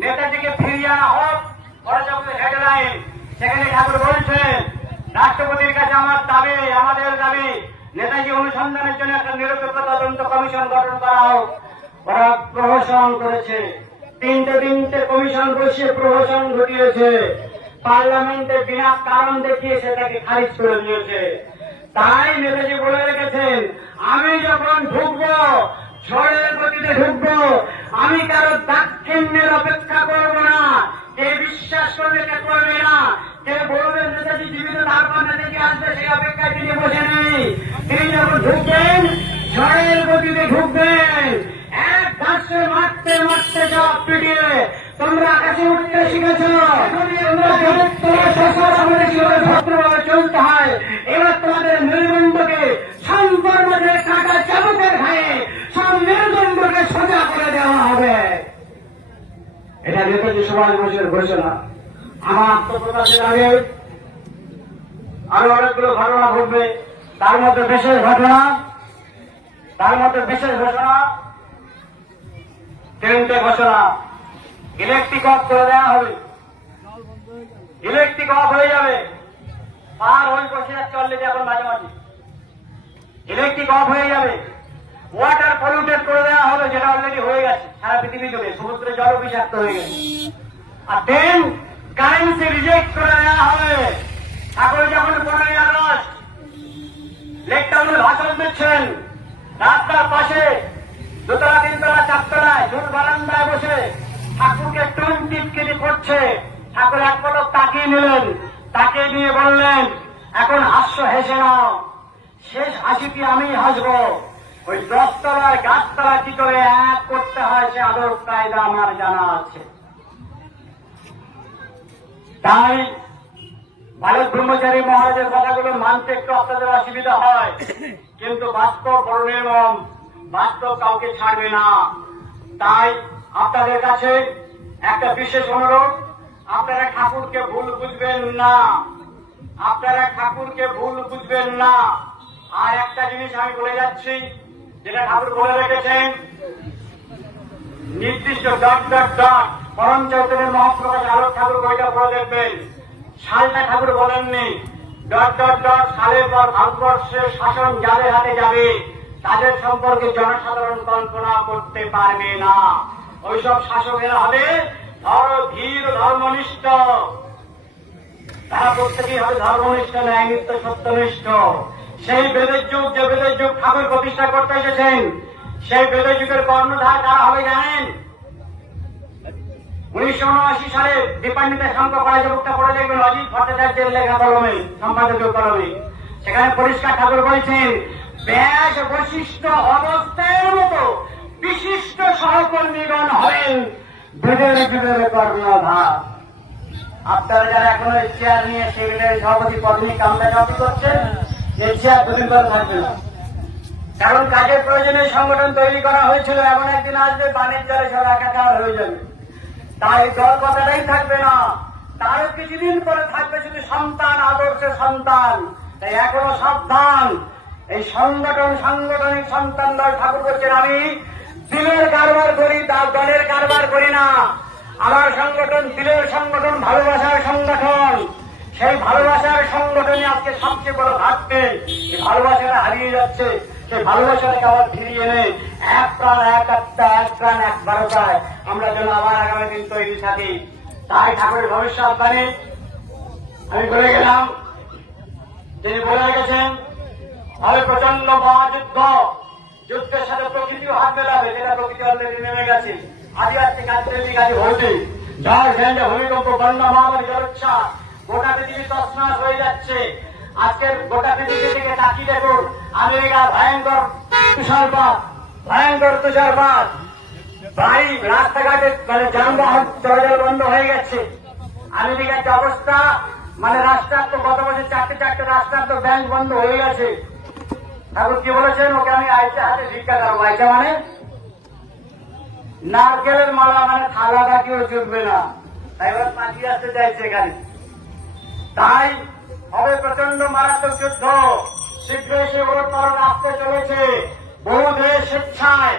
নেতাজিকে ফিরিয়ে আনা হোক, হেডলাইন। সেখানে ঠাকুর বলছেন রাষ্ট্রপতির কাছে আমার দাবি, আমাদের দাবি নেতাজি অনুসন্ধানের জন্য একটা নিরপেক্ষ তদন্ত কমিশন গঠন করা হোক। ওরা প্রহসন করেছে, তিনটে কমিশন বসিয়ে প্রহসন ঘটিয়েছে। পার্লামেন্টে বিনা কারণ দেখিয়ে সেটাকে খারিজ করে দিয়েছে। তাই নেতাজি বলে রেখেছেন আমি যখন ঢুকবো ঝড়ের গতিতে ঢুকবো, আমি কারো দাক্ষিণ্যের অপেক্ষা করবো না। কে বিশ্বাস করবে কে করবে না, কে বলবেন নেতাজি জীবিত তারপর নেতাজি আসবে সেই অপেক্ষায় তিনি বসে নেই। তিনি যখন ঢুকবেন ঝড়ের গতিতে ঢুকবেন। এক ধাসে মারতে মারতে সব পিটিয়ে তোমরা আকাশে উঠতে শিখেছ, ভদ্রভাবে চলতে হয়। এবার তোমাদের মেরুদণ্ডকে সম্পর্কে কাটা চাবুকের ঘায়ে সব মেরুদণ্ডকে সোজা করে দেওয়া হবে। এটা নেতাজি সুভাষ বোসের ঘোষণা। আমার আত্মপ্রকাশের আগে আরো অনেকগুলো ঘটনা ঘটবে, তার মধ্যে বিশেষ ঘটনা, তিনটে ঘোষণা। ইলেকট্রিক অফ করে দেওয়া হবে, ইলেকট্রিক অফ হয়ে যাবে। পার হয়ে বসে যাচ্ছে অলরেডি এখন মাঝে মাঝে, ইলেকট্রিক অফ হয়ে যাবে। ওয়াটার পলিউটেড করে দেওয়া হবে, যেটা অলরেডি হয়ে গেছে সারা পৃথিবী জুড়ে। সমুদ্রে জল বিষাক্ত হয়ে গেছে। আর দেন কারেন্সি রিজেক্ট করে দেওয়া হবে। ঠাকুর যখন 15ই আগস্ট লেক টাউনে ভাষণ দিচ্ছেন, রাস্তার পাশে 2তলা 3তলা 4তলায় ঝুট বারান্দায় বসে ঠাকুরকে টুন টিটকিরি করছে। ঠাকুর এক পলক তাকিয়ে নিলেন, তাকিয়ে নিয়ে বললেন এখন হাস্য হেসে নাও, শেষ হাসিটি আমি হাসবো। ওই 10তলার গাছতলা কি করে এক করতে হয় সে আদব কায়দা আমার জানা আছে। তাই বালক ব্রহ্মচারী মহারাজের কথাগুলো মানতে একটু আপনাদের অসুবিধা হয়, কিন্তু বাস্তব বড় নির্মম, বাস্তব কাউকে ছাড়বে না। তাই আপনাদের কাছে একটা বিশেষ অনুরোধ, আপনারা ঠাকুরকে ভুল বুঝবেন না, আপনারা ঠাকুরকে ভুল বুঝবেন না। আর একটা জিনিস আমি বলে যাচ্ছি, যেটা ঠাকুর বলে রেখেছেন, নির্দিষ্ট ডট ডট ডট পরম চৈতন্যের মহাপ্রকাশ আলোক ঠাকুর বইটা পড়ে দেখবেন। সালটা ঠাকুর বলেননি, ডট ডট ডট সালের পর ভারতবর্ষের শাসন যাদের হাতে যাবে তাদের সম্পর্কে জনসাধারণ কল্পনা করতে পারবে না। ওইসব শাসকেরা হবে ধীর ধর্মনিষ্ঠ, তারা প্রত্যেকেই হবে ধর্মনিষ্ঠ, ন্যায়নিষ্ঠ, সত্যনিষ্ঠ। সেই বেদের যুগ, যে বেদের যুগ ঠাকুর প্রতিষ্ঠা করতে এসেছেন, সেই বেদের যুগের কর্ণধার কারা হবে জানেন? 1979 সালে দীপান্বিতা শঙ্খ কলেজে মুক্তা পড়ে দেখবেন অজিত ভট্টাচার্যের লেখা কলমে, সম্পাদকীয় কলমে। সেখানে পরিষ্কার ঠাকুর বলেছেন, ব্যাস বৈশিষ্ট্য অবস্থার মতো বিশিষ্ট সহকর্মীগণ হবেন বেদের যুগের কর্ণধার। আপনারা যারা এখনো চেয়ার নিয়ে সেক্রেটারি সভাপতি পদ নিয়ে কামড়াকামড়ি করছেন, এই চেয়ার দুদিন করে থাকবে না। কারণ কাজের প্রয়োজনে সংগঠন তৈরি করা হয়েছিল, এমন একদিন আসবে বাণিজ্য জলে সব একাকার হয়ে যাবে। তাই দল কথাটাই থাকবে না, তারও কিছুদিন পরে থাকবে শুধু সন্তান, আদর্শ সন্তান। তাই এখনো সাবধান, এই সাংগঠনিক সন্তান দল ঠাকুর করছেন, আমি দিলের কারবার করি, দলের কারবার করি না। আমার সংগঠন দিলের সংগঠন, ভালোবাসার সংগঠন। সেই ভালোবাসার সংগঠনে আজকে সবচেয়ে বড় ঘাটতে, এই ভালোবাসাটা হারিয়ে যাচ্ছে। সেই ভালোবাসাটাকে আবার ফিরিয়ে এনে এক প্রাণ এক আত্মা, এক প্রাণ এক বারোটায় আমরা যেন আবার আগামী দিন তৈরি থাকি। তাই ঠাকুরের ভবিষ্যৎবাণী আমি বলে গেলাম, তিনি বলে গেছেন হবে প্রচন্ড মহাযুদ্ধ, যুদ্ধের সাথে প্রকৃতিও হাত মেলাবে, যেটা প্রকৃতি অলরেডি নেমে গেছে। আদি আসছে কাজে কাজে হয়েছে, ঝড় ঝঞ্ঝা, ভূমিকম্প, বন্যা, মহামারী, জলোচ্ছ্বাস, গোটা পৃথিবী তছনছ হয়ে যাচ্ছে। আজকের গোটা পৃথিবী থেকে তাকিয়ে দেখুন, আমেরিকার ভয়ঙ্কর তুষারপাত, ভয়ঙ্কর তুষারপাত, বাড়ি রাস্তাঘাটে মানে যানবাহন চলাচল বন্ধ হয়ে গেছে। আমেরিকার যে অবস্থা, মানে রাস্তার তো গত বছর চারটে রাস্তার তো ব্যাংক বন্ধ হয়ে গেছে। ঠাকুর কি বলেছেন, ওকে আমি আইসা হাতে ভিক্ষা করবো। আইসা মানে নারকেলের মালা, মানে থালাটা কেউ চুকবে না। তাই এবার পাঠিয়ে আসতে চাইছে এখানে। তাই হবে প্রচন্ড মারাত্মক যুদ্ধ, শীঘ্রই সে ওলটপালট আসতে চলেছে। বহু দেশ স্বেচ্ছায়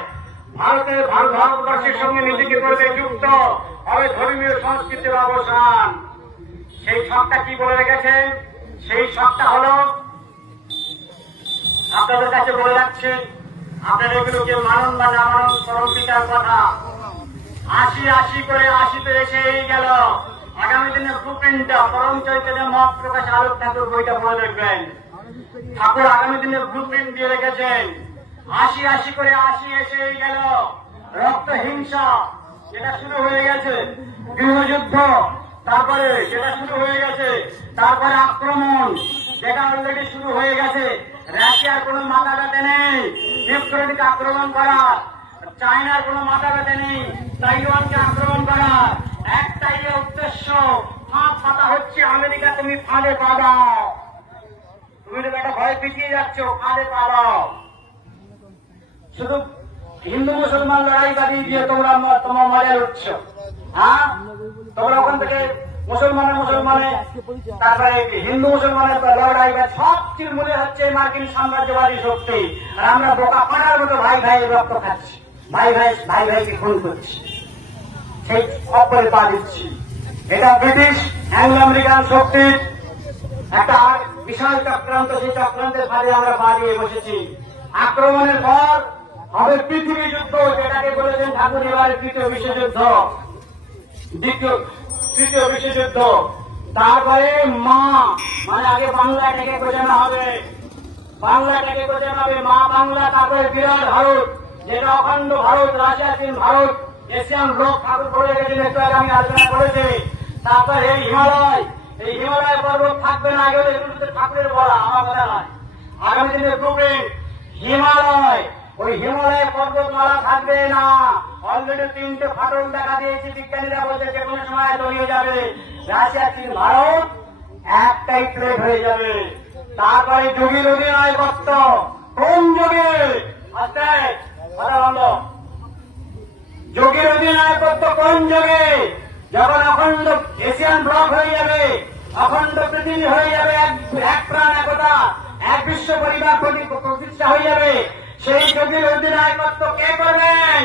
ভারতবর্ষের সঙ্গে নিজেকে করবে যুক্ত, হবে ধর্মীয় সংস্কৃতির অবসান। সেই শখটা কি বলে রেখেছেন? সেই শখটা হল, আপনাদের কাছে বলে রাখছি, আপনারা এগুলোকে মানুন বা না মানুন, পরম পিতার কথা। ৮০ করে ৮০ এসেই গেল। আগামী দিনে ব্লুপ্রিন্টটা পরম চৈতন্যের মত প্রকাশ আলোক ঠাকুর বইটা পড়ে দেখবেন। ঠাকুর আগামী দিনের ব্লুপ্রিন্ট দিয়ে রেখেছেন। ৮০ করে ৮০ এসেই গেল। রক্ত হিংসা যেটা শুরু হয়ে গেছে, গৃহযুদ্ধ তারপরে যেটা শুরু হয়ে গেছে, তারপরে আক্রমণ যেটা অলরেডি শুরু হয়ে গেছে। রাশিয়ার কোনো মাথা ব্যথা নেই ইউক্রেনকে আক্রমণ করার, চায়নার কোনো মাথা ব্যথা নেই তাইওয়ানকে আক্রমণ করার। একটাই উদ্দেশ্য, ফাঁদ পাতা হচ্ছে আমেরিকা, তুমি ফাঁদে পা দাও। তুমি তো একটা ভয় পিছিয়ে যাচ্ছ, ফাঁদে পা দাও। শুধু হিন্দু মুসলমান লড়াই বাদিয়ে দিয়ে তোমার মজা লুটছ। হ্যাঁ, তোমরা ওখান থেকে মুসলমানে তারপরে হিন্দু মুসলমানের লড়াই, সবচেয়ে মূলে হচ্ছে মার্কিন সাম্রাজ্যবাদী শক্তি। আর আমরা বোকা পাড়ার মতো ভাই ভাইয়ের রক্ত খাচ্ছি, ভাই ভাইকে খুন করছি, সেই খপ্পরে পা দিচ্ছি। এটা ব্রিটিশ অ্যাংলো আমেরিকান শক্তির একটা বিশাল চক্রান্ত। সেই চক্রান্তের ফাঁদে আমরা পা দিয়ে বসেছি। আক্রমণের পর হবে পৃথিবী যুদ্ধ, যেটাকে বলেছেন ঠাকুর এবারে তৃতীয় বিশ্বযুদ্ধ। তৃতীয় বিশ্বযুদ্ধ, তারপরে মা, মানে আগে বাংলাটাকে বোঝানো হবে, বাংলাটাকে বোঝানো হবে মা বাংলা। তারপরে বিরাট ভারত, যেটা অখণ্ড ভারত, রাশিয়া, চীন, ভারত, এশিয়ান ব্লক ঠাকুর করে গেছেন, একটু আগে আমি আলোচনা করেছি। তারপরে এই হিমালয় পর্বত থাকবে না, এগুলো ঠাকুরের বলা, আমার কথা নয়। আগামী দিনে ব্লুপ্রিন্ট হিমালয়, ওই হিমালয় পর্বতমালা থাকবে না। অলরেডি 3টে ফাটল দেখা দিয়েছে, বিজ্ঞানীরা বলছে যে কোনো সময় তলিয়ে যাবে। রাশিয়া, চীন, ভারত একটাই প্লেট হয়ে যাবে। তারপরে যোগীর অধিনায়কত্ব, কোন যুগে আস্তে কথা বন্ধ, যোগীর অধিনায়কত্ব কোন যুগে? যখন অখণ্ড এশিয়ান ব্লক হয়ে যাবে, অখণ্ড পৃথিবী হয়ে যাবে, এক প্রাণ একতা, এক বিশ্ব পরিবার প্রতিষ্ঠা হয়ে যাবে। সেই যোগীর অধিনায়কত্ব কে করবেন?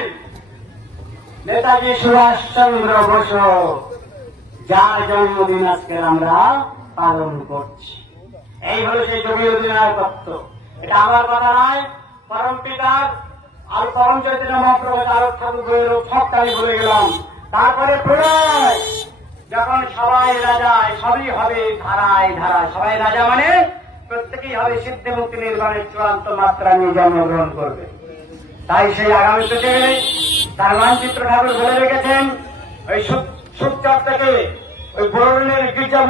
নেতাজি সুভাষচন্দ্র বসু, যার জন্মদিন আজকে আমরা পালন করছি। এই হলো সেই যোগীর অধিনায়কত্ব। এটা আমার কথা নয়, পরম পিতার আর পরম চৈতন্য মহাপ্রভু তারক ঠাকুর বইয়ের সবটা আমি বলে গেলাম। তারপরে প্রলয়, যখন সবাই রাজায়, সবই হবে ধারায় ধারায়। সবাই রাজা মানে প্রত্যেকেই হবে সিদ্ধি মুক্তি নির্বাণের চূড়ান্ত মাত্রা নিয়ে জন্মগ্রহণ করবে। তাই সেই আগামী পৃথিবী তার মানচিত্র ঠাকুর বলে রেখেছেন। ওই সুপচাপ থেকে ওই বরুণের গির্জা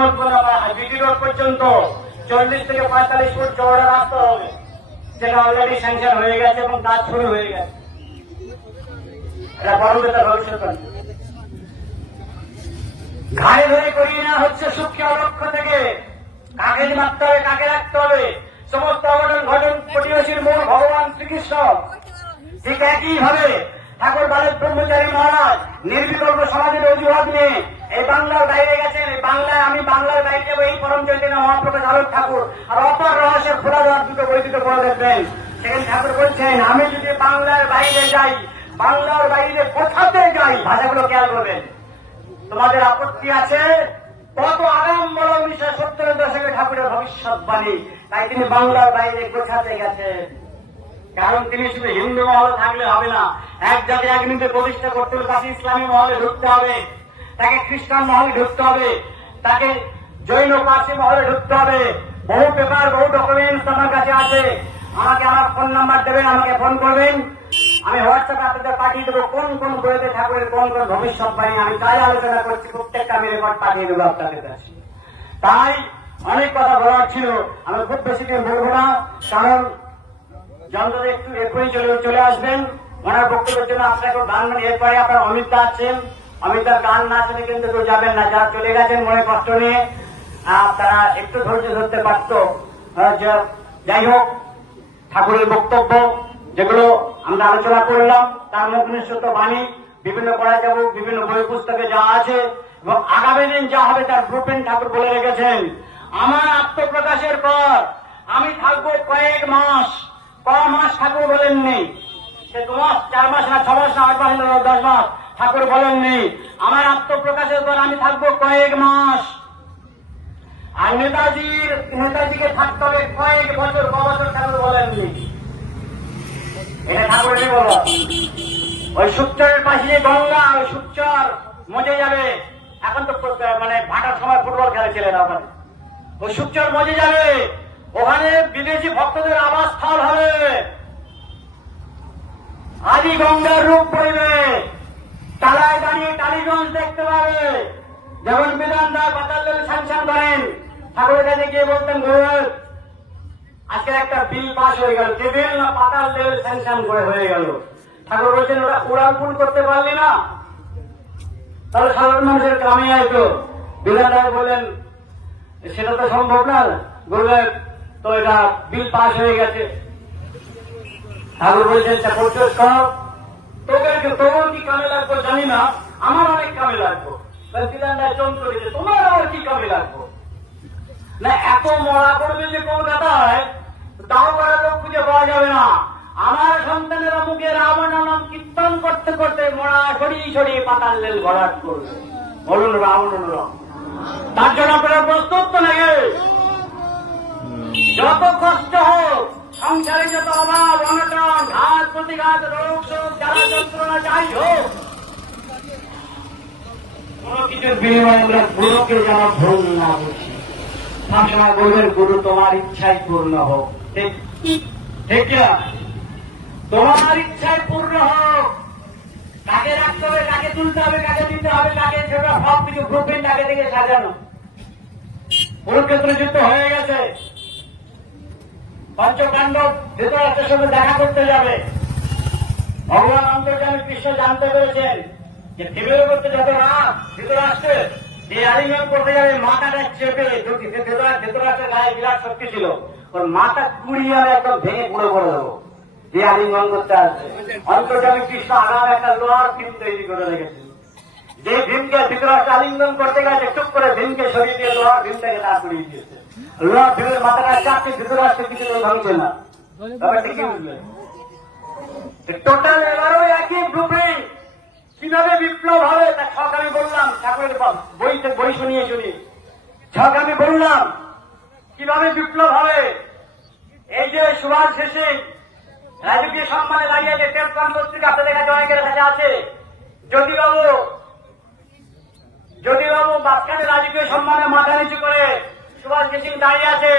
বিটি রোড পর্যন্ত 40 থেকে 45 ফুট চওড়া রাস্তা হবে, যেটা অলরেডি স্যাংশন হয়ে গেছে এবং কাজ শুরু হয়ে গেছে। এটা পরবর্তী ভবিষ্যৎ ঘাড়ে ধরে করিয়ে নেওয়া হচ্ছে সুখী অলক্ষ্য থেকে। কাকে মারতে হবে, কাকে রাখতে হবে, সমস্ত অঘটন ঘটন প্রতিবেশীর মূল ভগবান শ্রীকৃষ্ণ। ঠিক একই ভাবে ঠাকুর বালের ব্রহ্মচারী মহারাজ নির্বিকল্প সমাজের অজুহাত নিয়ে এই বাংলার বাইরে গেছেন। এই বাংলায় আমি বাংলার বাইরে যাবো, এই পরম চৈতন্য মহাপ্রভু তারক ঠাকুর আর অপর রহস্যের খোলা দেওয়ার দুটো বৈদিত করে দেখবেন। সেখানে ঠাকুর বলছেন, আমি যদি বাংলার বাইরে যাই, বাংলার বাইরে কোথাতে যাই, ভাষাগুলো খেয়াল করবেন। তোমাদের আপত্তি আছে? কত আড়ম্বর বিষয় 70 দশকে ঠাকুরের ভবিষ্যৎবাণী। তাই তিনি বাংলার বাইরে গোছাতে গেছেন। কারণ তিনি শুধু হিন্দু মহলে থাকলে হবে না, এক জাতি এক মিনিটে প্রতিষ্ঠা করতে হলে তাকে ইসলামী মহলে ঢুকতে হবে, তাকে খ্রিস্টান মহলে ঢুকতে হবে, তাকে জৈন পার্সি মহলে ঢুকতে হবে। বহু পেপার, বহু ডকুমেন্টস আমার কাছে আছে। আমাকে আমার ফোন নাম্বার দেবেন, আমাকে ফোন করবেন, আমি হোয়াটসঅ্যাপে আপনাদের পাঠিয়ে দেবো কোন কোন বইতে ঠাকুরের কোন কোন ভবিষ্যৎবাণী আমি তাই আলোচনা করছি, প্রত্যেকটা আমি রেকর্ড পাঠিয়ে দেবো আপনাদের কাছে। তাই অনেক কথা বলার ছিল, আমি খুব বেশি দিন বলবো না, কারণ যন্ত্র একটু এক্ষুনি চলে আসবেন ওনার বক্তব্যের জন্য। আপনাকে গান মানে এরপরে আপনার অমিতা আছেন, অমিতার গান না শুনে কিন্তু কেউ যাবেন না। যারা চলে গেছেন মনে কষ্ট নিয়ে, তারা একটু ধৈর্য ধরতে পারত। যাই হোক, ঠাকুরের বক্তব্য যেগুলো আমরা আলোচনা করলাম তার মুখ নিঃসৃত বাণী বিভিন্ন পড়া যাব, বিভিন্ন বই পুস্তকে যা আছে এবং আগামী দিন যা হবে তার ব্লুপ্রিন্ট ঠাকুর বলে রেখেছেন। আমার আত্মপ্রকাশের পর আমি থাকবো কয়েক মাস। ক মাস ঠাকুর বলেননি, সে 2 মাস, 4 মাস না, 6 মাস না, 8 মাস না, 10 মাস ঠাকুর বলেননি। আমার আত্মপ্রকাশের পর আমি থাকবো কয়েক মাস। আর নেতাজিকে থাকতে হবে কয়েক বছর, ক বছর ঠাকুর বলেননি। এটা ঠাকুরেরই বলো। ওই সুচ্চরের পাশে গঙ্গা, ওই সুচ্চর মজে যাবে। এখন তো মানে ভাটার সময় ফুটবল খেলে ছেলেরা, ওখানে ওই সুচ্চর মজে যাবে। ওখানে বিদেশি ভক্তদের আবাস স্থল হবে। আদি গঙ্গার রূপ পড়বে, তালায় দাঁড়িয়ে টালিগঞ্জ দেখতে পাবে। যেমন বিধান দা পাতাল লেভেল স্যাংশন করেন, ঠাকুরের কাছে গিয়ে বলতেন, গুরু আজকে একটা বিল পাস হয়ে গেল, যে বিল না পাতাল লেভেল স্যাংশন করে হয়ে গেল। ঠাকুর বলছেন, ওরা উড়ালপুল করতে পারলি না, তাহলে সাধারণ মানুষের কামে আসতো। বিধান দা বললেন, সেটা তো সম্ভব না গুরুদেব, তো এটা বিল পাস হয়ে গেছে। ঠাকুর বলছেন, প্রচুর কর, তোর কি কামে লাগবো জানি না, আমার অনেক কামে লাগবো। চমক দিয়েছে, তোমার আমার কি কামে লাগবো না? এত মরা করবে যে কলকাতায় দাও করা লোক খুঁজে পাওয়া যাবে না। আমার সন্তানেরা মুখে রাম নাম কীর্তন করতে করতে মরা ছড়িয়ে ছড়িয়ে পাতাল লেল ভরাট করবে। বলুন রাবণ রাম, তার জন্য আপনারা প্রস্তুত তো নাকি? যত কষ্ট হোক, সংসারে যত অভাব অনটন, ঘাত প্রতিঘাত, রোগ শোক, জ্বালা যন্ত্রণা যাই হোক, কোন কিছুর বিনিময়ে আমরা গুরুকে যেন ভুল না বুঝি। সবসময় বলবেন, গুরু তোমার ইচ্ছাই পূর্ণ হোক। ঠিক ঠিক না? তোমার ইচ্ছাই পূর্ণ হোক। কাকে রাখতে হবে, কাকে তুলতে হবে, কাকে দিতে হবে, কাকে সেটা সব কিছু গ্রুপিং আগে থেকে সাজানো। কুরুক্ষেত্র যুদ্ধ হয়ে গেছে, পঞ্চপাণ্ডব ধৃতরাষ্ট্রের সঙ্গে দেখা করতে যাবে। ভগবান অন্তর্যামী কৃষ্ণ জানতে পেরেছেন যে ভীমের মধ্যে যত রাগ ধৃতরাষ্ট্রের, যে আলিঙ্গন করতে যাবে মাথাটা চেপে, ধৃতরাষ্ট্রের গায়ে বিরাট শক্তি ছিল, ওর মাথা কুড়িয়ে একদম ভেঙে গুঁড়ো করে দেবো, যে আলিঙ্গন করতে আসবে। অন্তর্যামী কৃষ্ণ আগাম একটা লোহার ভীম তৈরি করে রেখেছিল। যে ভীমকে ধৃতরাষ্ট্র আলিঙ্গন করতে গেছে, টুক করে ভীমকে সরিয়ে দিয়ে লোহার ভীম থেকে দাঁড় করিয়ে দিয়েছে। লোহার ভীমের মাথাটা চাপতে ধৃতরাষ্ট্রের কিছু ভাঙছে না। ব্যাপারটা কি বুঝলেন? টোটাল এবারও একই ব্লুপ্রিন্ট। কিভাবে বিপ্লব হবে তার ছক আমি বললাম, ঠাকুরের বইতে বই শুনিয়ে ছক আমি বললাম কিভাবে বিপ্লব হবে। এই যে সুভাষ শেষে রাজকীয় সম্মানে দাঁড়িয়ে আছে টেলিগ্রাম পত্রিকা আপনাদের কাছে অনেকের কাছে আছে। জ্যোতিবাবু মাঝখানে রাজকীয় সম্মানে মাথা নিচু করে সুভাষ সিং দাঁড়িয়ে আছে।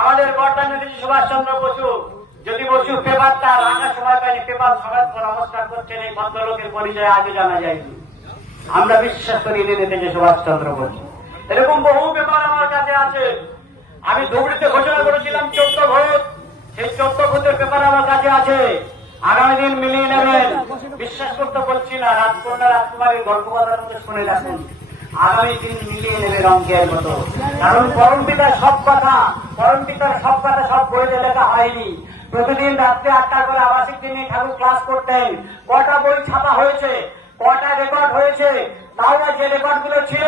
আমাদের বর্তমান নেত্রী সুভাষচন্দ্র বসু, যদি বসু পেপারটা রাখার সময় পাইনি, পেপার সবার পর নমস্কার করছেন, এই ভদ্রলোকের পরিচয় আজও জানা যায়নি। আমরা বিশ্বাস করি ইনি নেত্রী সুভাষচন্দ্র বসু। এরকম বহু পেপার আমার কাছে আছে। আমি ধুবড়িতে ঘোষণা করেছিলাম 14 ভোট, সেই 14 ভোটের পেপার আমার কাছে আছে। আগামী দিন মিলিয়ে নেবেন। বিশ্বাস করতে বলছি না, রাজকন্যা রাজকুমারীর গল্প কথার মতো শুনে রাখুন। আগামী দিন মিলিয়ে নেবেন অঙ্কের মতো। কারণ পরমপিতার সব কথা সব বইতে লেখা হয়নি। প্রতিদিন রাত্রে 8টা করে আবাসিক দিনে ঠাকুর ক্লাস করতেন। কটা বই ছাপা হয়েছে, কটা রেকর্ড হয়েছে, তাও যে রেকর্ডগুলো ছিল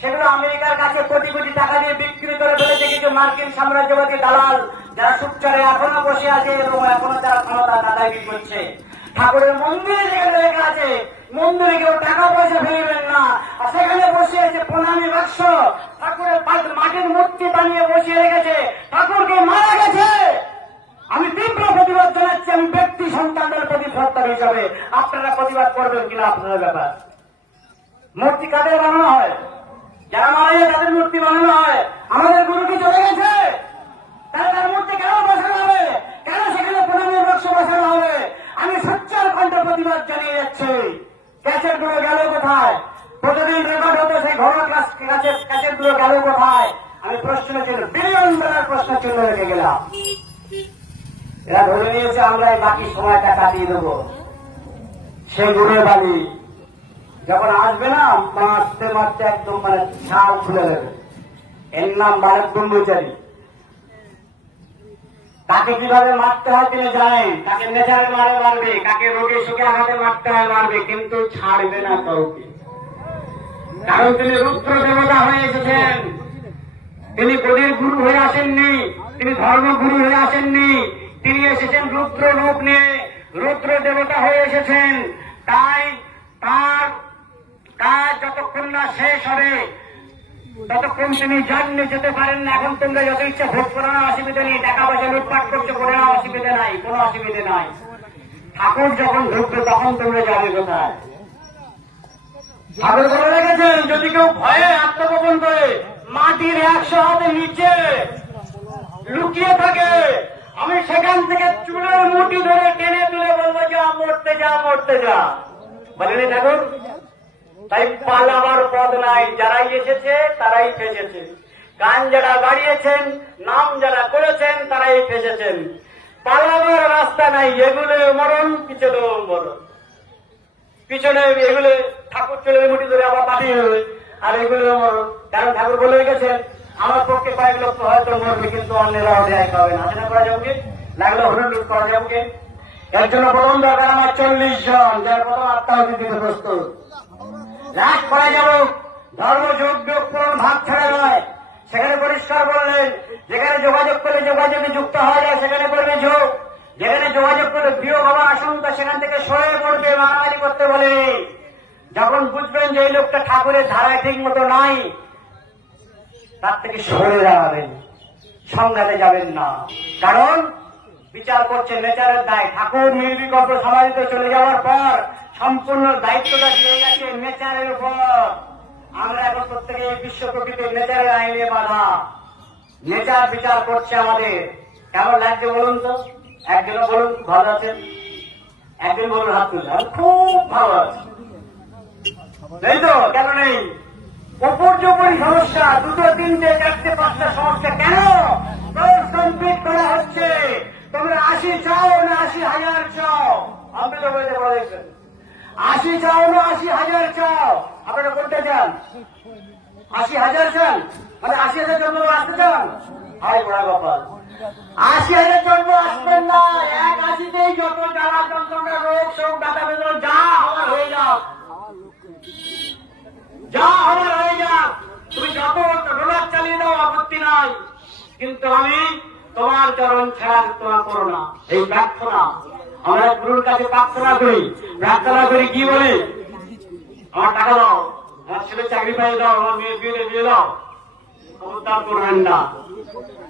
সেগুলো আমেরিকার কাছে কোটি কোটি টাকা দিয়ে বিক্রি করে ফেলেছে কিছু মার্কিন সাম্রাজ্যবাদী দালাল, যারা সুপচারে এখনো বসে আছে এবং এখনো তারা ক্ষমতা দাদাগিরি করছে। ঠাকুরের মন্দিরে যেখানে লেখা আছে মন্দিরে কেউ টাকা পয়সা ফেলবেন না, আর সেখানে বসে আছে প্রণামী বাক্স, ঠাকুরের মাটির মূর্তি বানিয়ে বসিয়ে রেখেছে। ঠাকুরকে মারা গেছে। আমি তীব্র প্রতিবাদ জানাচ্ছি, আমি ব্যক্তি সন্তানদের প্রতি সত্তার হিসাবে। আপনারা প্রতিবাদ করবেন কিনা আপনাদের ব্যাপার। মূর্তি কাদের বানানো হয়? যারা মারা যায় তাদের মূর্তি বানানো হয়। আমাদের গুরুটি চলে গেছে, তার মূর্তি কেন বসানো হবে? কেন সেখানে প্রণামের বাক্স বসানো হবে? আমি সোচ্চার কণ্ঠে প্রতিবাদ জানিয়ে যাচ্ছি। ক্যাসেট গুলো গেল কোথায়? প্রতিদিন রেকর্ড হতো সেই ঘরোয়া ক্যাসেট গুলো গেল কোথায়? আমি প্রশ্ন চিহ্ন, বিলিয়ন ডলার প্রশ্ন চিহ্ন রেখে গেলাম। এরা ধরে নিয়েছে আমরা এই বাকি সময়টা কাটিয়ে দেবো। সে গুড়ের বালি যখন আসবে না, মারতে মারতে একদম মানে ছাল খুলে দেবে। এর নাম বালক ব্রহ্মচারী। তাকে কিভাবে মারতে হয় তিনি জানেন। তাকে নেচারে মারবে, কাকে রোগে সুখে আঘাতে মারতে হয় মারবে, কিন্তু ছাড়বে না কাউকে। কারণ তিনি রুদ্র দেবতা হয়ে এসেছেন। তিনি গদির গুরু হয়ে আসেননি, তিনি ধর্মগুরু হয়ে আসেননি। তিনি এসেছেন রুদ্র রূপ নিয়ে, রুদ্র দেবতা হয়ে এসেছেন। তাই তার কাজ যতক্ষণ না শেষ হবে ততক্ষণ তিনি জানলে যেতে পারেন না। এখন তোমরা যত ইচ্ছা ভোগ করে না, অসুবিধা নেই। টাকা পয়সা লুটপাট করছে, করে না, অসুবিধা নাই, কোনো অসুবিধা নাই। ঠাকুর যখন ঢুকবে তখন তোমরা যাবে কোথায়? ঠাকুর বলে রেখেছেন, যদি কেউ ভয়ে আত্মগোপন করে মাটির 100 হাতের নিচে লুকিয়ে থাকে, আমি সেখান থেকে চুলের মুঠি ধরে টেনে তুলে বলবো, যা মরতে যা, মরতে যা। বলেনি ঠাকুর? তাই পালাবার পথ নাই। যারাই এসেছে তারাই ফেসেছে। গান যারা গাড়িয়েছেন, নাম যারা করেছেন তারাই ফেসেছেন। পালাবার রাস্তা নাই। এগুলো মরণ, পিছনেও মরণ। পিছনে এগুলো ঠাকুর চুলের মুঠি ধরে আবার পাঠিয়ে হবে, আর এগুলো মরণ। কারণ ঠাকুর বলে গেছেন, আমার পক্ষে কয়েক লক্ষ হয়তো মরবে, কিন্তু অন্যেরা অধ্যায় পাবে না। সেটা করা যাবে, লাগলে হলুদ লুট করা যাবে। এর জন্য প্রথম দরকার আমার 40 জন, যার প্রথম আত্মাহুতি দিতে প্রস্তুত। রাগ করা যাব, ধর্মযোগ্য পূরণ ভাগ ছাড়া নয়। সেখানে পরিষ্কার বললেন, যেখানে যোগাযোগ করলে যোগাযোগে যুক্ত হওয়া যায় সেখানে করবে যোগ, যেখানে যোগাযোগ করলে প্রিয় বাবা আশঙ্কা সেখান থেকে সরে পড়বে, মারামারি করতে বলে। যখন বুঝবেন যে এই লোকটা ঠাকুরের ধারায় ঠিক মতো নাই, তার থেকে সরে দাঁড়াবেন, সংঘাতে যাবেন না। কারণ বিচার করছে নেচারের দায়। ঠাকুর নির্বিকল্প সমাধিতে চলে যাওয়ার পর সম্পূর্ণ দায়িত্বটা দিয়ে গেছে নেচারের উপর। আমরা এখন প্রত্যেকে বিশ্ব প্রকৃতির নেচারের আইনে বাধা। নেচার বিচার করছে আমাদের। কেমন লাগছে বলুন তো? একজনও বলুন ভালো আছেন, একদিন বলুন হাত তুলে খুব ভালো আছে। নেই তো? কেন নেই? উপর্যুপরি সমস্যা, 2, 3, 4, 5টা সমস্যা। কেন কোর্স কমপ্লিট করা হচ্ছে? তোমরা 80 চাও না 80,000 চাও? আমি তো বলতে বলেছেন 80 চাও না 80,000 চাও? আপনারা করতে চান 80,000 চান? মানে 80,000 জন্ম আসতে চান? হাই বড়া গোপাল, 80,000 জন্ম আসবেন না। 81তেই যত জ্বালা যন্ত্রণা, রোগ শোক, দাদা বেদনা যা হওয়ার হয়ে যাও, যা হওয়ার হয়ে যাক। তুমি যত রোলার চালিয়ে দাও, আপত্তি নাই। কিন্তু আমি তোমার চরণ ছাড়া তোমার করো না। এই প্রার্থনা আমরা গুরুর কাছে প্রার্থনা করি। প্রার্থনা করি কি বলে? আমার টাকা দাও, আমার ছেলে চাকরি পাইয়ে দাও, আমার মেয়ের বিয়ে দিয়ে দাও। ক্ষমতা করবেন না।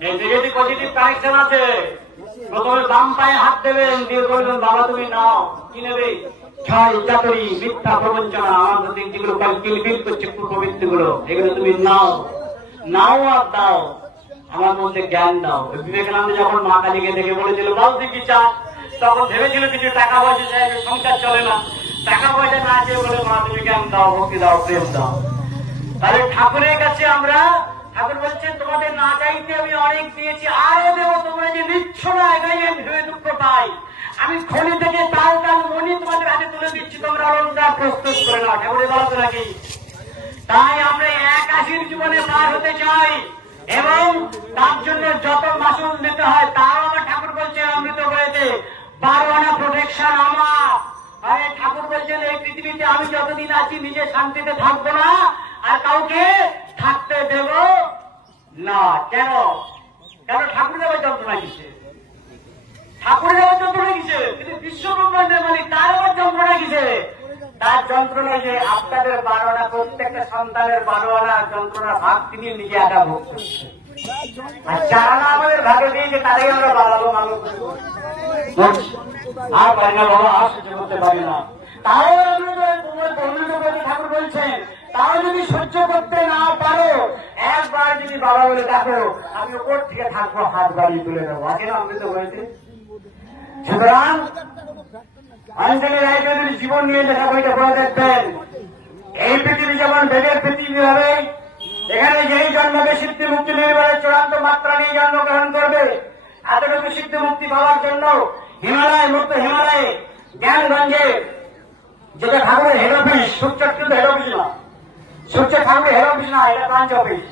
এই নেগেটিভ পজিটিভ কানেকশন আছে। প্রথমে বাম পায়ে হাত দেবেন, দিয়ে বলবেন বাবা তুমি নাও, কি নেবে? ছয় চাতুরি, মিথ্যা প্রবঞ্চনা, আমার মধ্যে যেগুলো কিলবিল করছে কুপ্রবৃত্তি গুলো, এগুলো তুমি নাও, নাও আর দাও, আমার মধ্যে জ্ঞান দাও। বিবেকানন্দ যখন মা কালীকে দেখে বলেছিল বাবু তুই কি চাস, তখন ভেবেছিল কিছু টাকা পয়সা চাই, সংসার চলে না, টাকা পয়সা না চেয়ে বলে মা তুমি জ্ঞান দাও, ভক্তি দাও, প্রেম দাও। তাহলে ঠাকুরের কাছে আমরা, ঠাকুর বলছেন তোমাদের না চাইতে আমি অনেক দিয়েছি, আরো দেবো, তোমরা যে নিচ্ছ না এটাই আমি ভেবে দুঃখ পাই। আমি খনি থেকে তাল তাল মনি তোমাদের হাতে তুলে দিচ্ছি, তোমরা অলঙ্কার প্রস্তুত করে নাও। ঠাকুরের বলা তো নাকি? তাই আমরা 81 জীবনে পার হতে চাই, এবং তার জন্য যত মাসুল দিতে হয় তাও আমার ঠাকুর বলছেন অমৃত হয়েছে 12 আনা প্রোটেকশন আমার। আরে ঠাকুর বলছেন এই পৃথিবীতে আমি যতদিন আছি নিজে শান্তিতে থাকবো না, আর কাউকে থাকতে দেব না। কেন? কেন ঠাকুর দেবের যন্ত্রণা কিসে? ঠাকুরের আবার যন্ত্রণা কিসে? কিন্তু বিশ্ব ব্রহ্মাণ্ডের মালিক, তার আবার যন্ত্রণা কিসে? তার যন্ত্রণা যে আপনাদের 12 আনা, প্রত্যেকটা সন্তানের 12 আনা যন্ত্রণা ভাগ তিনি নিজে একা ভোগ করছে। আর যারা না আমাদের ভাগে দিয়েছে তাদেরকে আমরা বাড়াবো, মানুষ আর পারি না বাবা, আর সহ্য করতে পারি না। তাও ঠাকুর বলছেন তাও যদি সহ্য করতে না পারো, একবার যদি বাবা বলে দেখো আমি ওপর থেকে থাকবো, হাত বাড়িয়ে তুলে দেবো, আছে না অমৃত হয়েছে। সুতরাং অঞ্জলি রায়চৌধুরীর জীবন নিয়ে লেখা বইটা পড়ে দেখবেন। এই পৃথিবী যেমন বেদের পৃথিবী হবে, এখানে যেই জন্মকে সিদ্ধি মুক্তি নির্বাণের চূড়ান্ত মাত্রা নিয়ে জন্মগ্রহণ করবে, এতটুকু সিদ্ধি মুক্তি পাওয়ার জন্য হিমালয় মুক্ত, হিমালয়ে জ্ঞানগঞ্জে যেটা ঠাকুরের হেড অফিস, সূর্যের কিন্তু হেড অফিস না, সূর্যের ঠাকুরের হেড অফিস না, এটা ব্রাঞ্চ অফিস।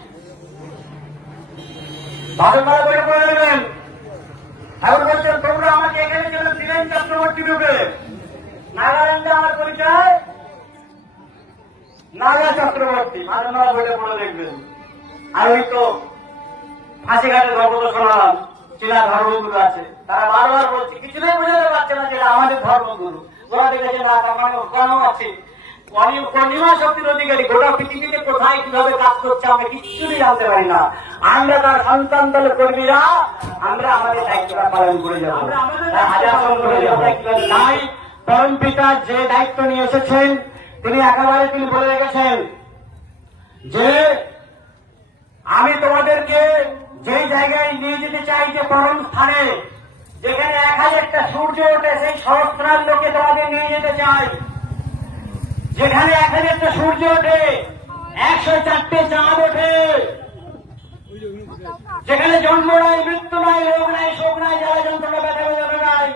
ভাষণমালা করে পড়ে নেবেন। ঠাকুর বলছেন তোমরা আমাকে এখানে ছিল দিলেন চক্রবর্তী রূপে, নাগাল্যান্ডে আমার পরিচয় নাগা চক্রবর্তী। ভাষণমালা বইটা পড়ে দেখবেন। আর ওই তো ফাঁসিঘাটে ধর্ম শোনালাম, চীনা ধর্মগুরু আছে, তারা বারবার বলছে কিছুতেই বোঝাতে পারছে না যে আমাদের ধর্মগুরু। ওরা দেখেছে না মানে ওখানেও আছে পূর্ণিমা শক্তির অধিকারী, গোটা পৃথিবীতে কোথায় কিভাবে কাজ করছে আমরা কিচ্ছুই জানতে পারি না। আমরা তার সন্তান দল কর্মীরা, আমরা আমাদের দায়িত্বটা পালন করে যাবো, হাজার করে যাবো। তাই পরম পিতা যে দায়িত্ব নিয়ে এসেছেন তিনি একেবারে তিনি বলে রেখেছেন যে আমি তোমাদেরকে যেই জায়গায় নিয়ে যেতে চাই, যে পরম স্থানে যেখানে 1000টা সূর্য ওঠে, সেই সহস্রার লোকে তোমাদের নিয়ে যেতে চাই। যেখানে 1000টা সূর্য ওঠে, 104টে চাঁদ ওঠে, যেখানে জন্ম নাই, মৃত্যু নাই, রোগ নাই, শোক নাই, জ্বালা যন্ত্রণা, ব্যথা বেদনা নাই,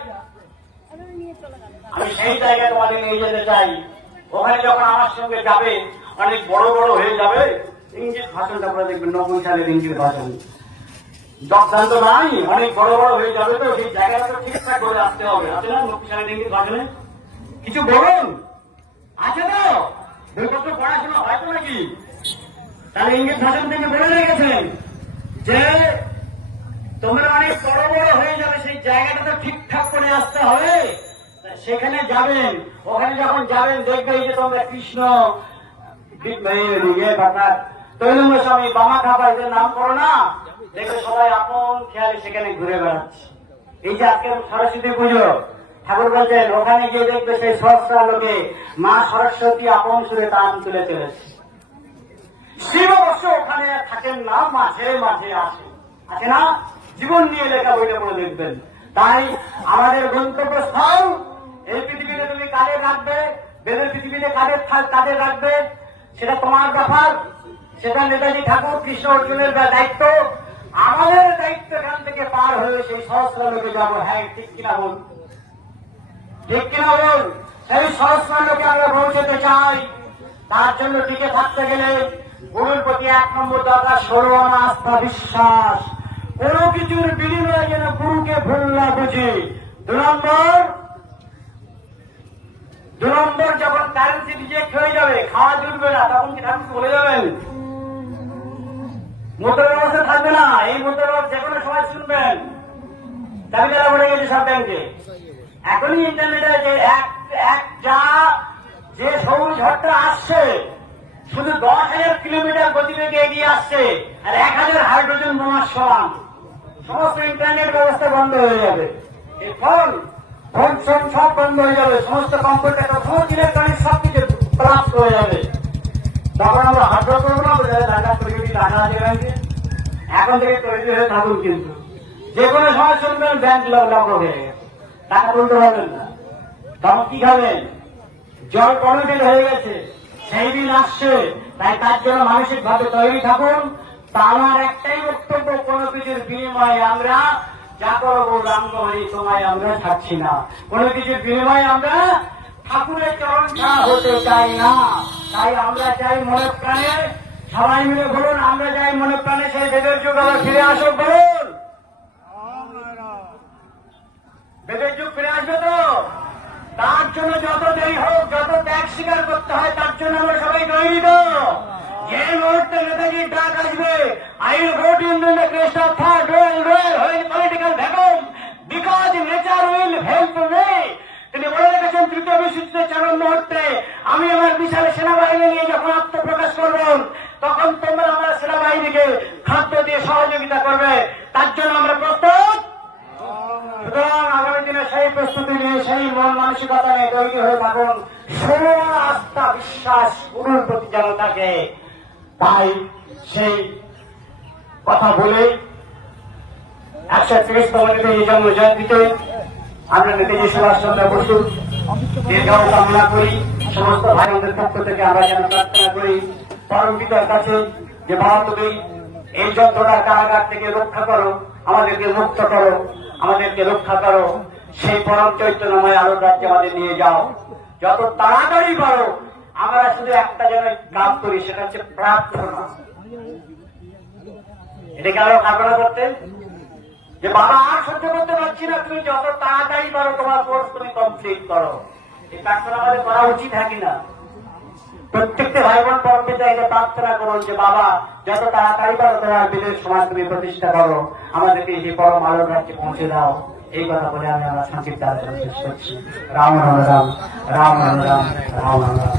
আমি সেই জায়গায় তোমাদের নিয়ে যেতে চাই। ওখানে যখন আমার সঙ্গে যাবে অনেক বড় বড় হয়ে যাবে। ইংরেজ ভাষণটা করে দেখবেন, 90 সালের ইংরেজ ভাষণ যথান্ত নাই, অনেক বড় বড় হয়ে যাবে, তো সেই জায়গাটা তো ঠিকঠাক করে আসতে হবে, আছে না 90 সালের ইংরেজ ভাষণে? কিছু বলুন, আছে তো? বইপত্র পড়াশোনা হয়তো নাকি? তাহলে ইংরেজ ভাষণ থেকে বলে রেখেছেন যে তোমরা অনেক বড় বড় হয়ে যাবে, সেই জায়গাটা তো ঠিকঠাক করে আসতে হবে। সেখানে যাবেন, ওখানে যখন যাবেন দেখবেন যে তোমরা কৃষ্ণ তৈলঙ্গ স্বামী, বামা খাবার এদের নাম করো না, দেখবে সবাই আপন খেয়ালে সেখানে ঘুরে বেড়াচ্ছে। এই যে আজকে সরস্বতী পুজো, ঠাকুর বলছেন ওখানে গিয়ে দেখবে সেই সহস্রা লোকে মা সরস্বতী আপন সুরে তান তুলে চলেছে। শিব অবশ্য ওখানে থাকেন না, মাঝে মাঝে আসে, আছে না? জীবন নিয়ে লেখা বইটা পড়ে দেখবেন। তাই আমাদের গন্তব্যস্থল এই পৃথিবীতে তুমি কাদের রাখবে, বেদের পৃথিবীতে কাদের রাখবে সেটা তোমার ব্যাপার, সেটা নেতাজি ঠাকুর কৃষ্ণ অর্জুনের দায়িত্ব। আমাদের দায়িত্ব এখান থেকে পার হয়ে সেই সহস্র লোকে যাবো। হ্যাঁ ঠিক কিনা বল, ঠিক কিনা বল? সেই সহস্র লোকে আমরা পৌঁছতে চাই। তার জন্য টিকে থাকতে গেলে গুরুর প্রতি 1 নম্বর দরকার সর্বনা আস্থা, বিশ্বাস। কোনো কিছুর বিনিময়ে যেন গুরুকে ভুল না বুঝি। 2 নম্বর যখন কারেন্সি রিজেক্ট হয়ে যাবে, খাওয়া জুটবে না, তখন কি ঠাকুর বলে যাবেন? মোটর ব্যবস্থা থাকবে না। এই মোটর যে কোনো সময় শুনবেন দাবি তারা পড়ে গেছে সব ব্যাংকে। এখনই ইন্টারনেটে যে সৌর ঝড়টা আসছে, শুধু 10,000 কিলোমিটার গতিবেগে এগিয়ে আসছে, আর 1000 হাইড্রোজেন বোমার সমান। সমস্ত ইন্টারনেট ব্যবস্থা বন্ধ হয়ে যাবে, এই ফোন ফোন সব বন্ধ হয়ে যাবে, সমস্ত কম্পিউটার সমস্ত ইলেকট্রনিক সবকিছু ক্লাস হয়ে যাবে। তখন আমরা হাত করবো না, টাকা তৈরি টাকা আছে ব্যাংকে, এখন থেকে তৈরি হয়ে থাকুন। কিন্তু যে কোনো সময় শুনবেন ব্যাংক লক হয়ে গেছে, টাকা তুলতে পারবেন না, তখন কি খাবেন? জল কমিটেড হয়ে গেছে, সেই দিন আসছে। তাই তার জন্য মানসিক ভাবে তৈরি থাকুন। তা আমার একটাই বক্তব্য, কোন কিছুর বিনিময়ে আমরা যা করবো রামগহরি সময় আমরা থাকছি না, কোন কিছুর বিনিময়ে আমরা ঠাকুরের চরণ ছাড়া হতে চাই না। তাই আমরা চাই মনে প্রাণে, সবাই মিলে বলুন, আমরা চাই মনে প্রাণে সেই বেদের যুগ আবার ফিরে আসুক। বলুন, বেদের যুগ ফিরে আসবে তো? তার জন্য যত দেরি হোক, যত ত্যাগ স্বীকার করতে হয়, তার জন্য আমরা সবাই তৈরি তো। যে মুহূর্তে নেতাজির ডাক আসবে, I will vote in the crest of third world political vacuum because nature will help me. তিনি বলে রেখেছেন তৃতীয় বিশ্বযুদ্ধের চরম মুহূর্তে আমি আমার বিশাল সেনাবাহিনী নিয়ে যখন আত্মপ্রকাশ করব, তখন তোমরা আমার সেনাবাহিনীকে খাদ্য দিয়ে সহযোগিতা করবে। তার জন্য আমরা প্রস্তুত। সুতরাং আগামী দিনে সেই প্রস্তুতি নিয়ে, সেই মন মানসিকতা নিয়ে তৈরি হয়ে থাকুন। সময় আস্থা বিশ্বাস গুরুর প্রতি যেন থাকে। তাই সেই কথা বলে 130তম নেতাজি জন্ম জয়ন্তীতে আমরা নেতাজি সুভাষচন্দ্র বসুর দীর্ঘায়ু কামনা করি। সমস্ত ভাই বোনদের পক্ষ থেকে আমরা যেন প্রার্থনা করি পরম পিতার কাছে যে বাবা তুমি এই যন্ত্রণার কারাগার থেকে রক্ষা করো, আমাদেরকে মুক্ত করো, আমাদেরকে রক্ষা করো, সেই পরম চৈতন্যময় আলোর রাজ্যে আমাদের নিয়ে যাও যত তাড়াতাড়ি পারো। আমরা শুধু একটা যেন কাজ করি, সেটা হচ্ছে প্রার্থনা। এটাকে আরো কামনা করতে যে বাবা আর সহ্য করতে পারছি না, তুমি যত তাড়াতাড়ি পারো তোমার কোর্স তুমি কমপ্লিট করো। এই প্রার্থনা আমাদের করা উচিত হয় না? প্রত্যেকটা ভাই বোন পরম পিতা এটা প্রার্থনা করুন যে বাবা যত তাড়াতাড়ি পারো তোমার বিদেশ সমাজ তুমি প্রতিষ্ঠা করো, আমাদেরকে সেই পরম আলোর রাজ্যে পৌঁছে দাও। এই কথা বলে আমি আমার সংক্ষিপ্ত আলোচনা শেষ করছি। রাম রাম রাম রাম রাম রাম রাম রাম।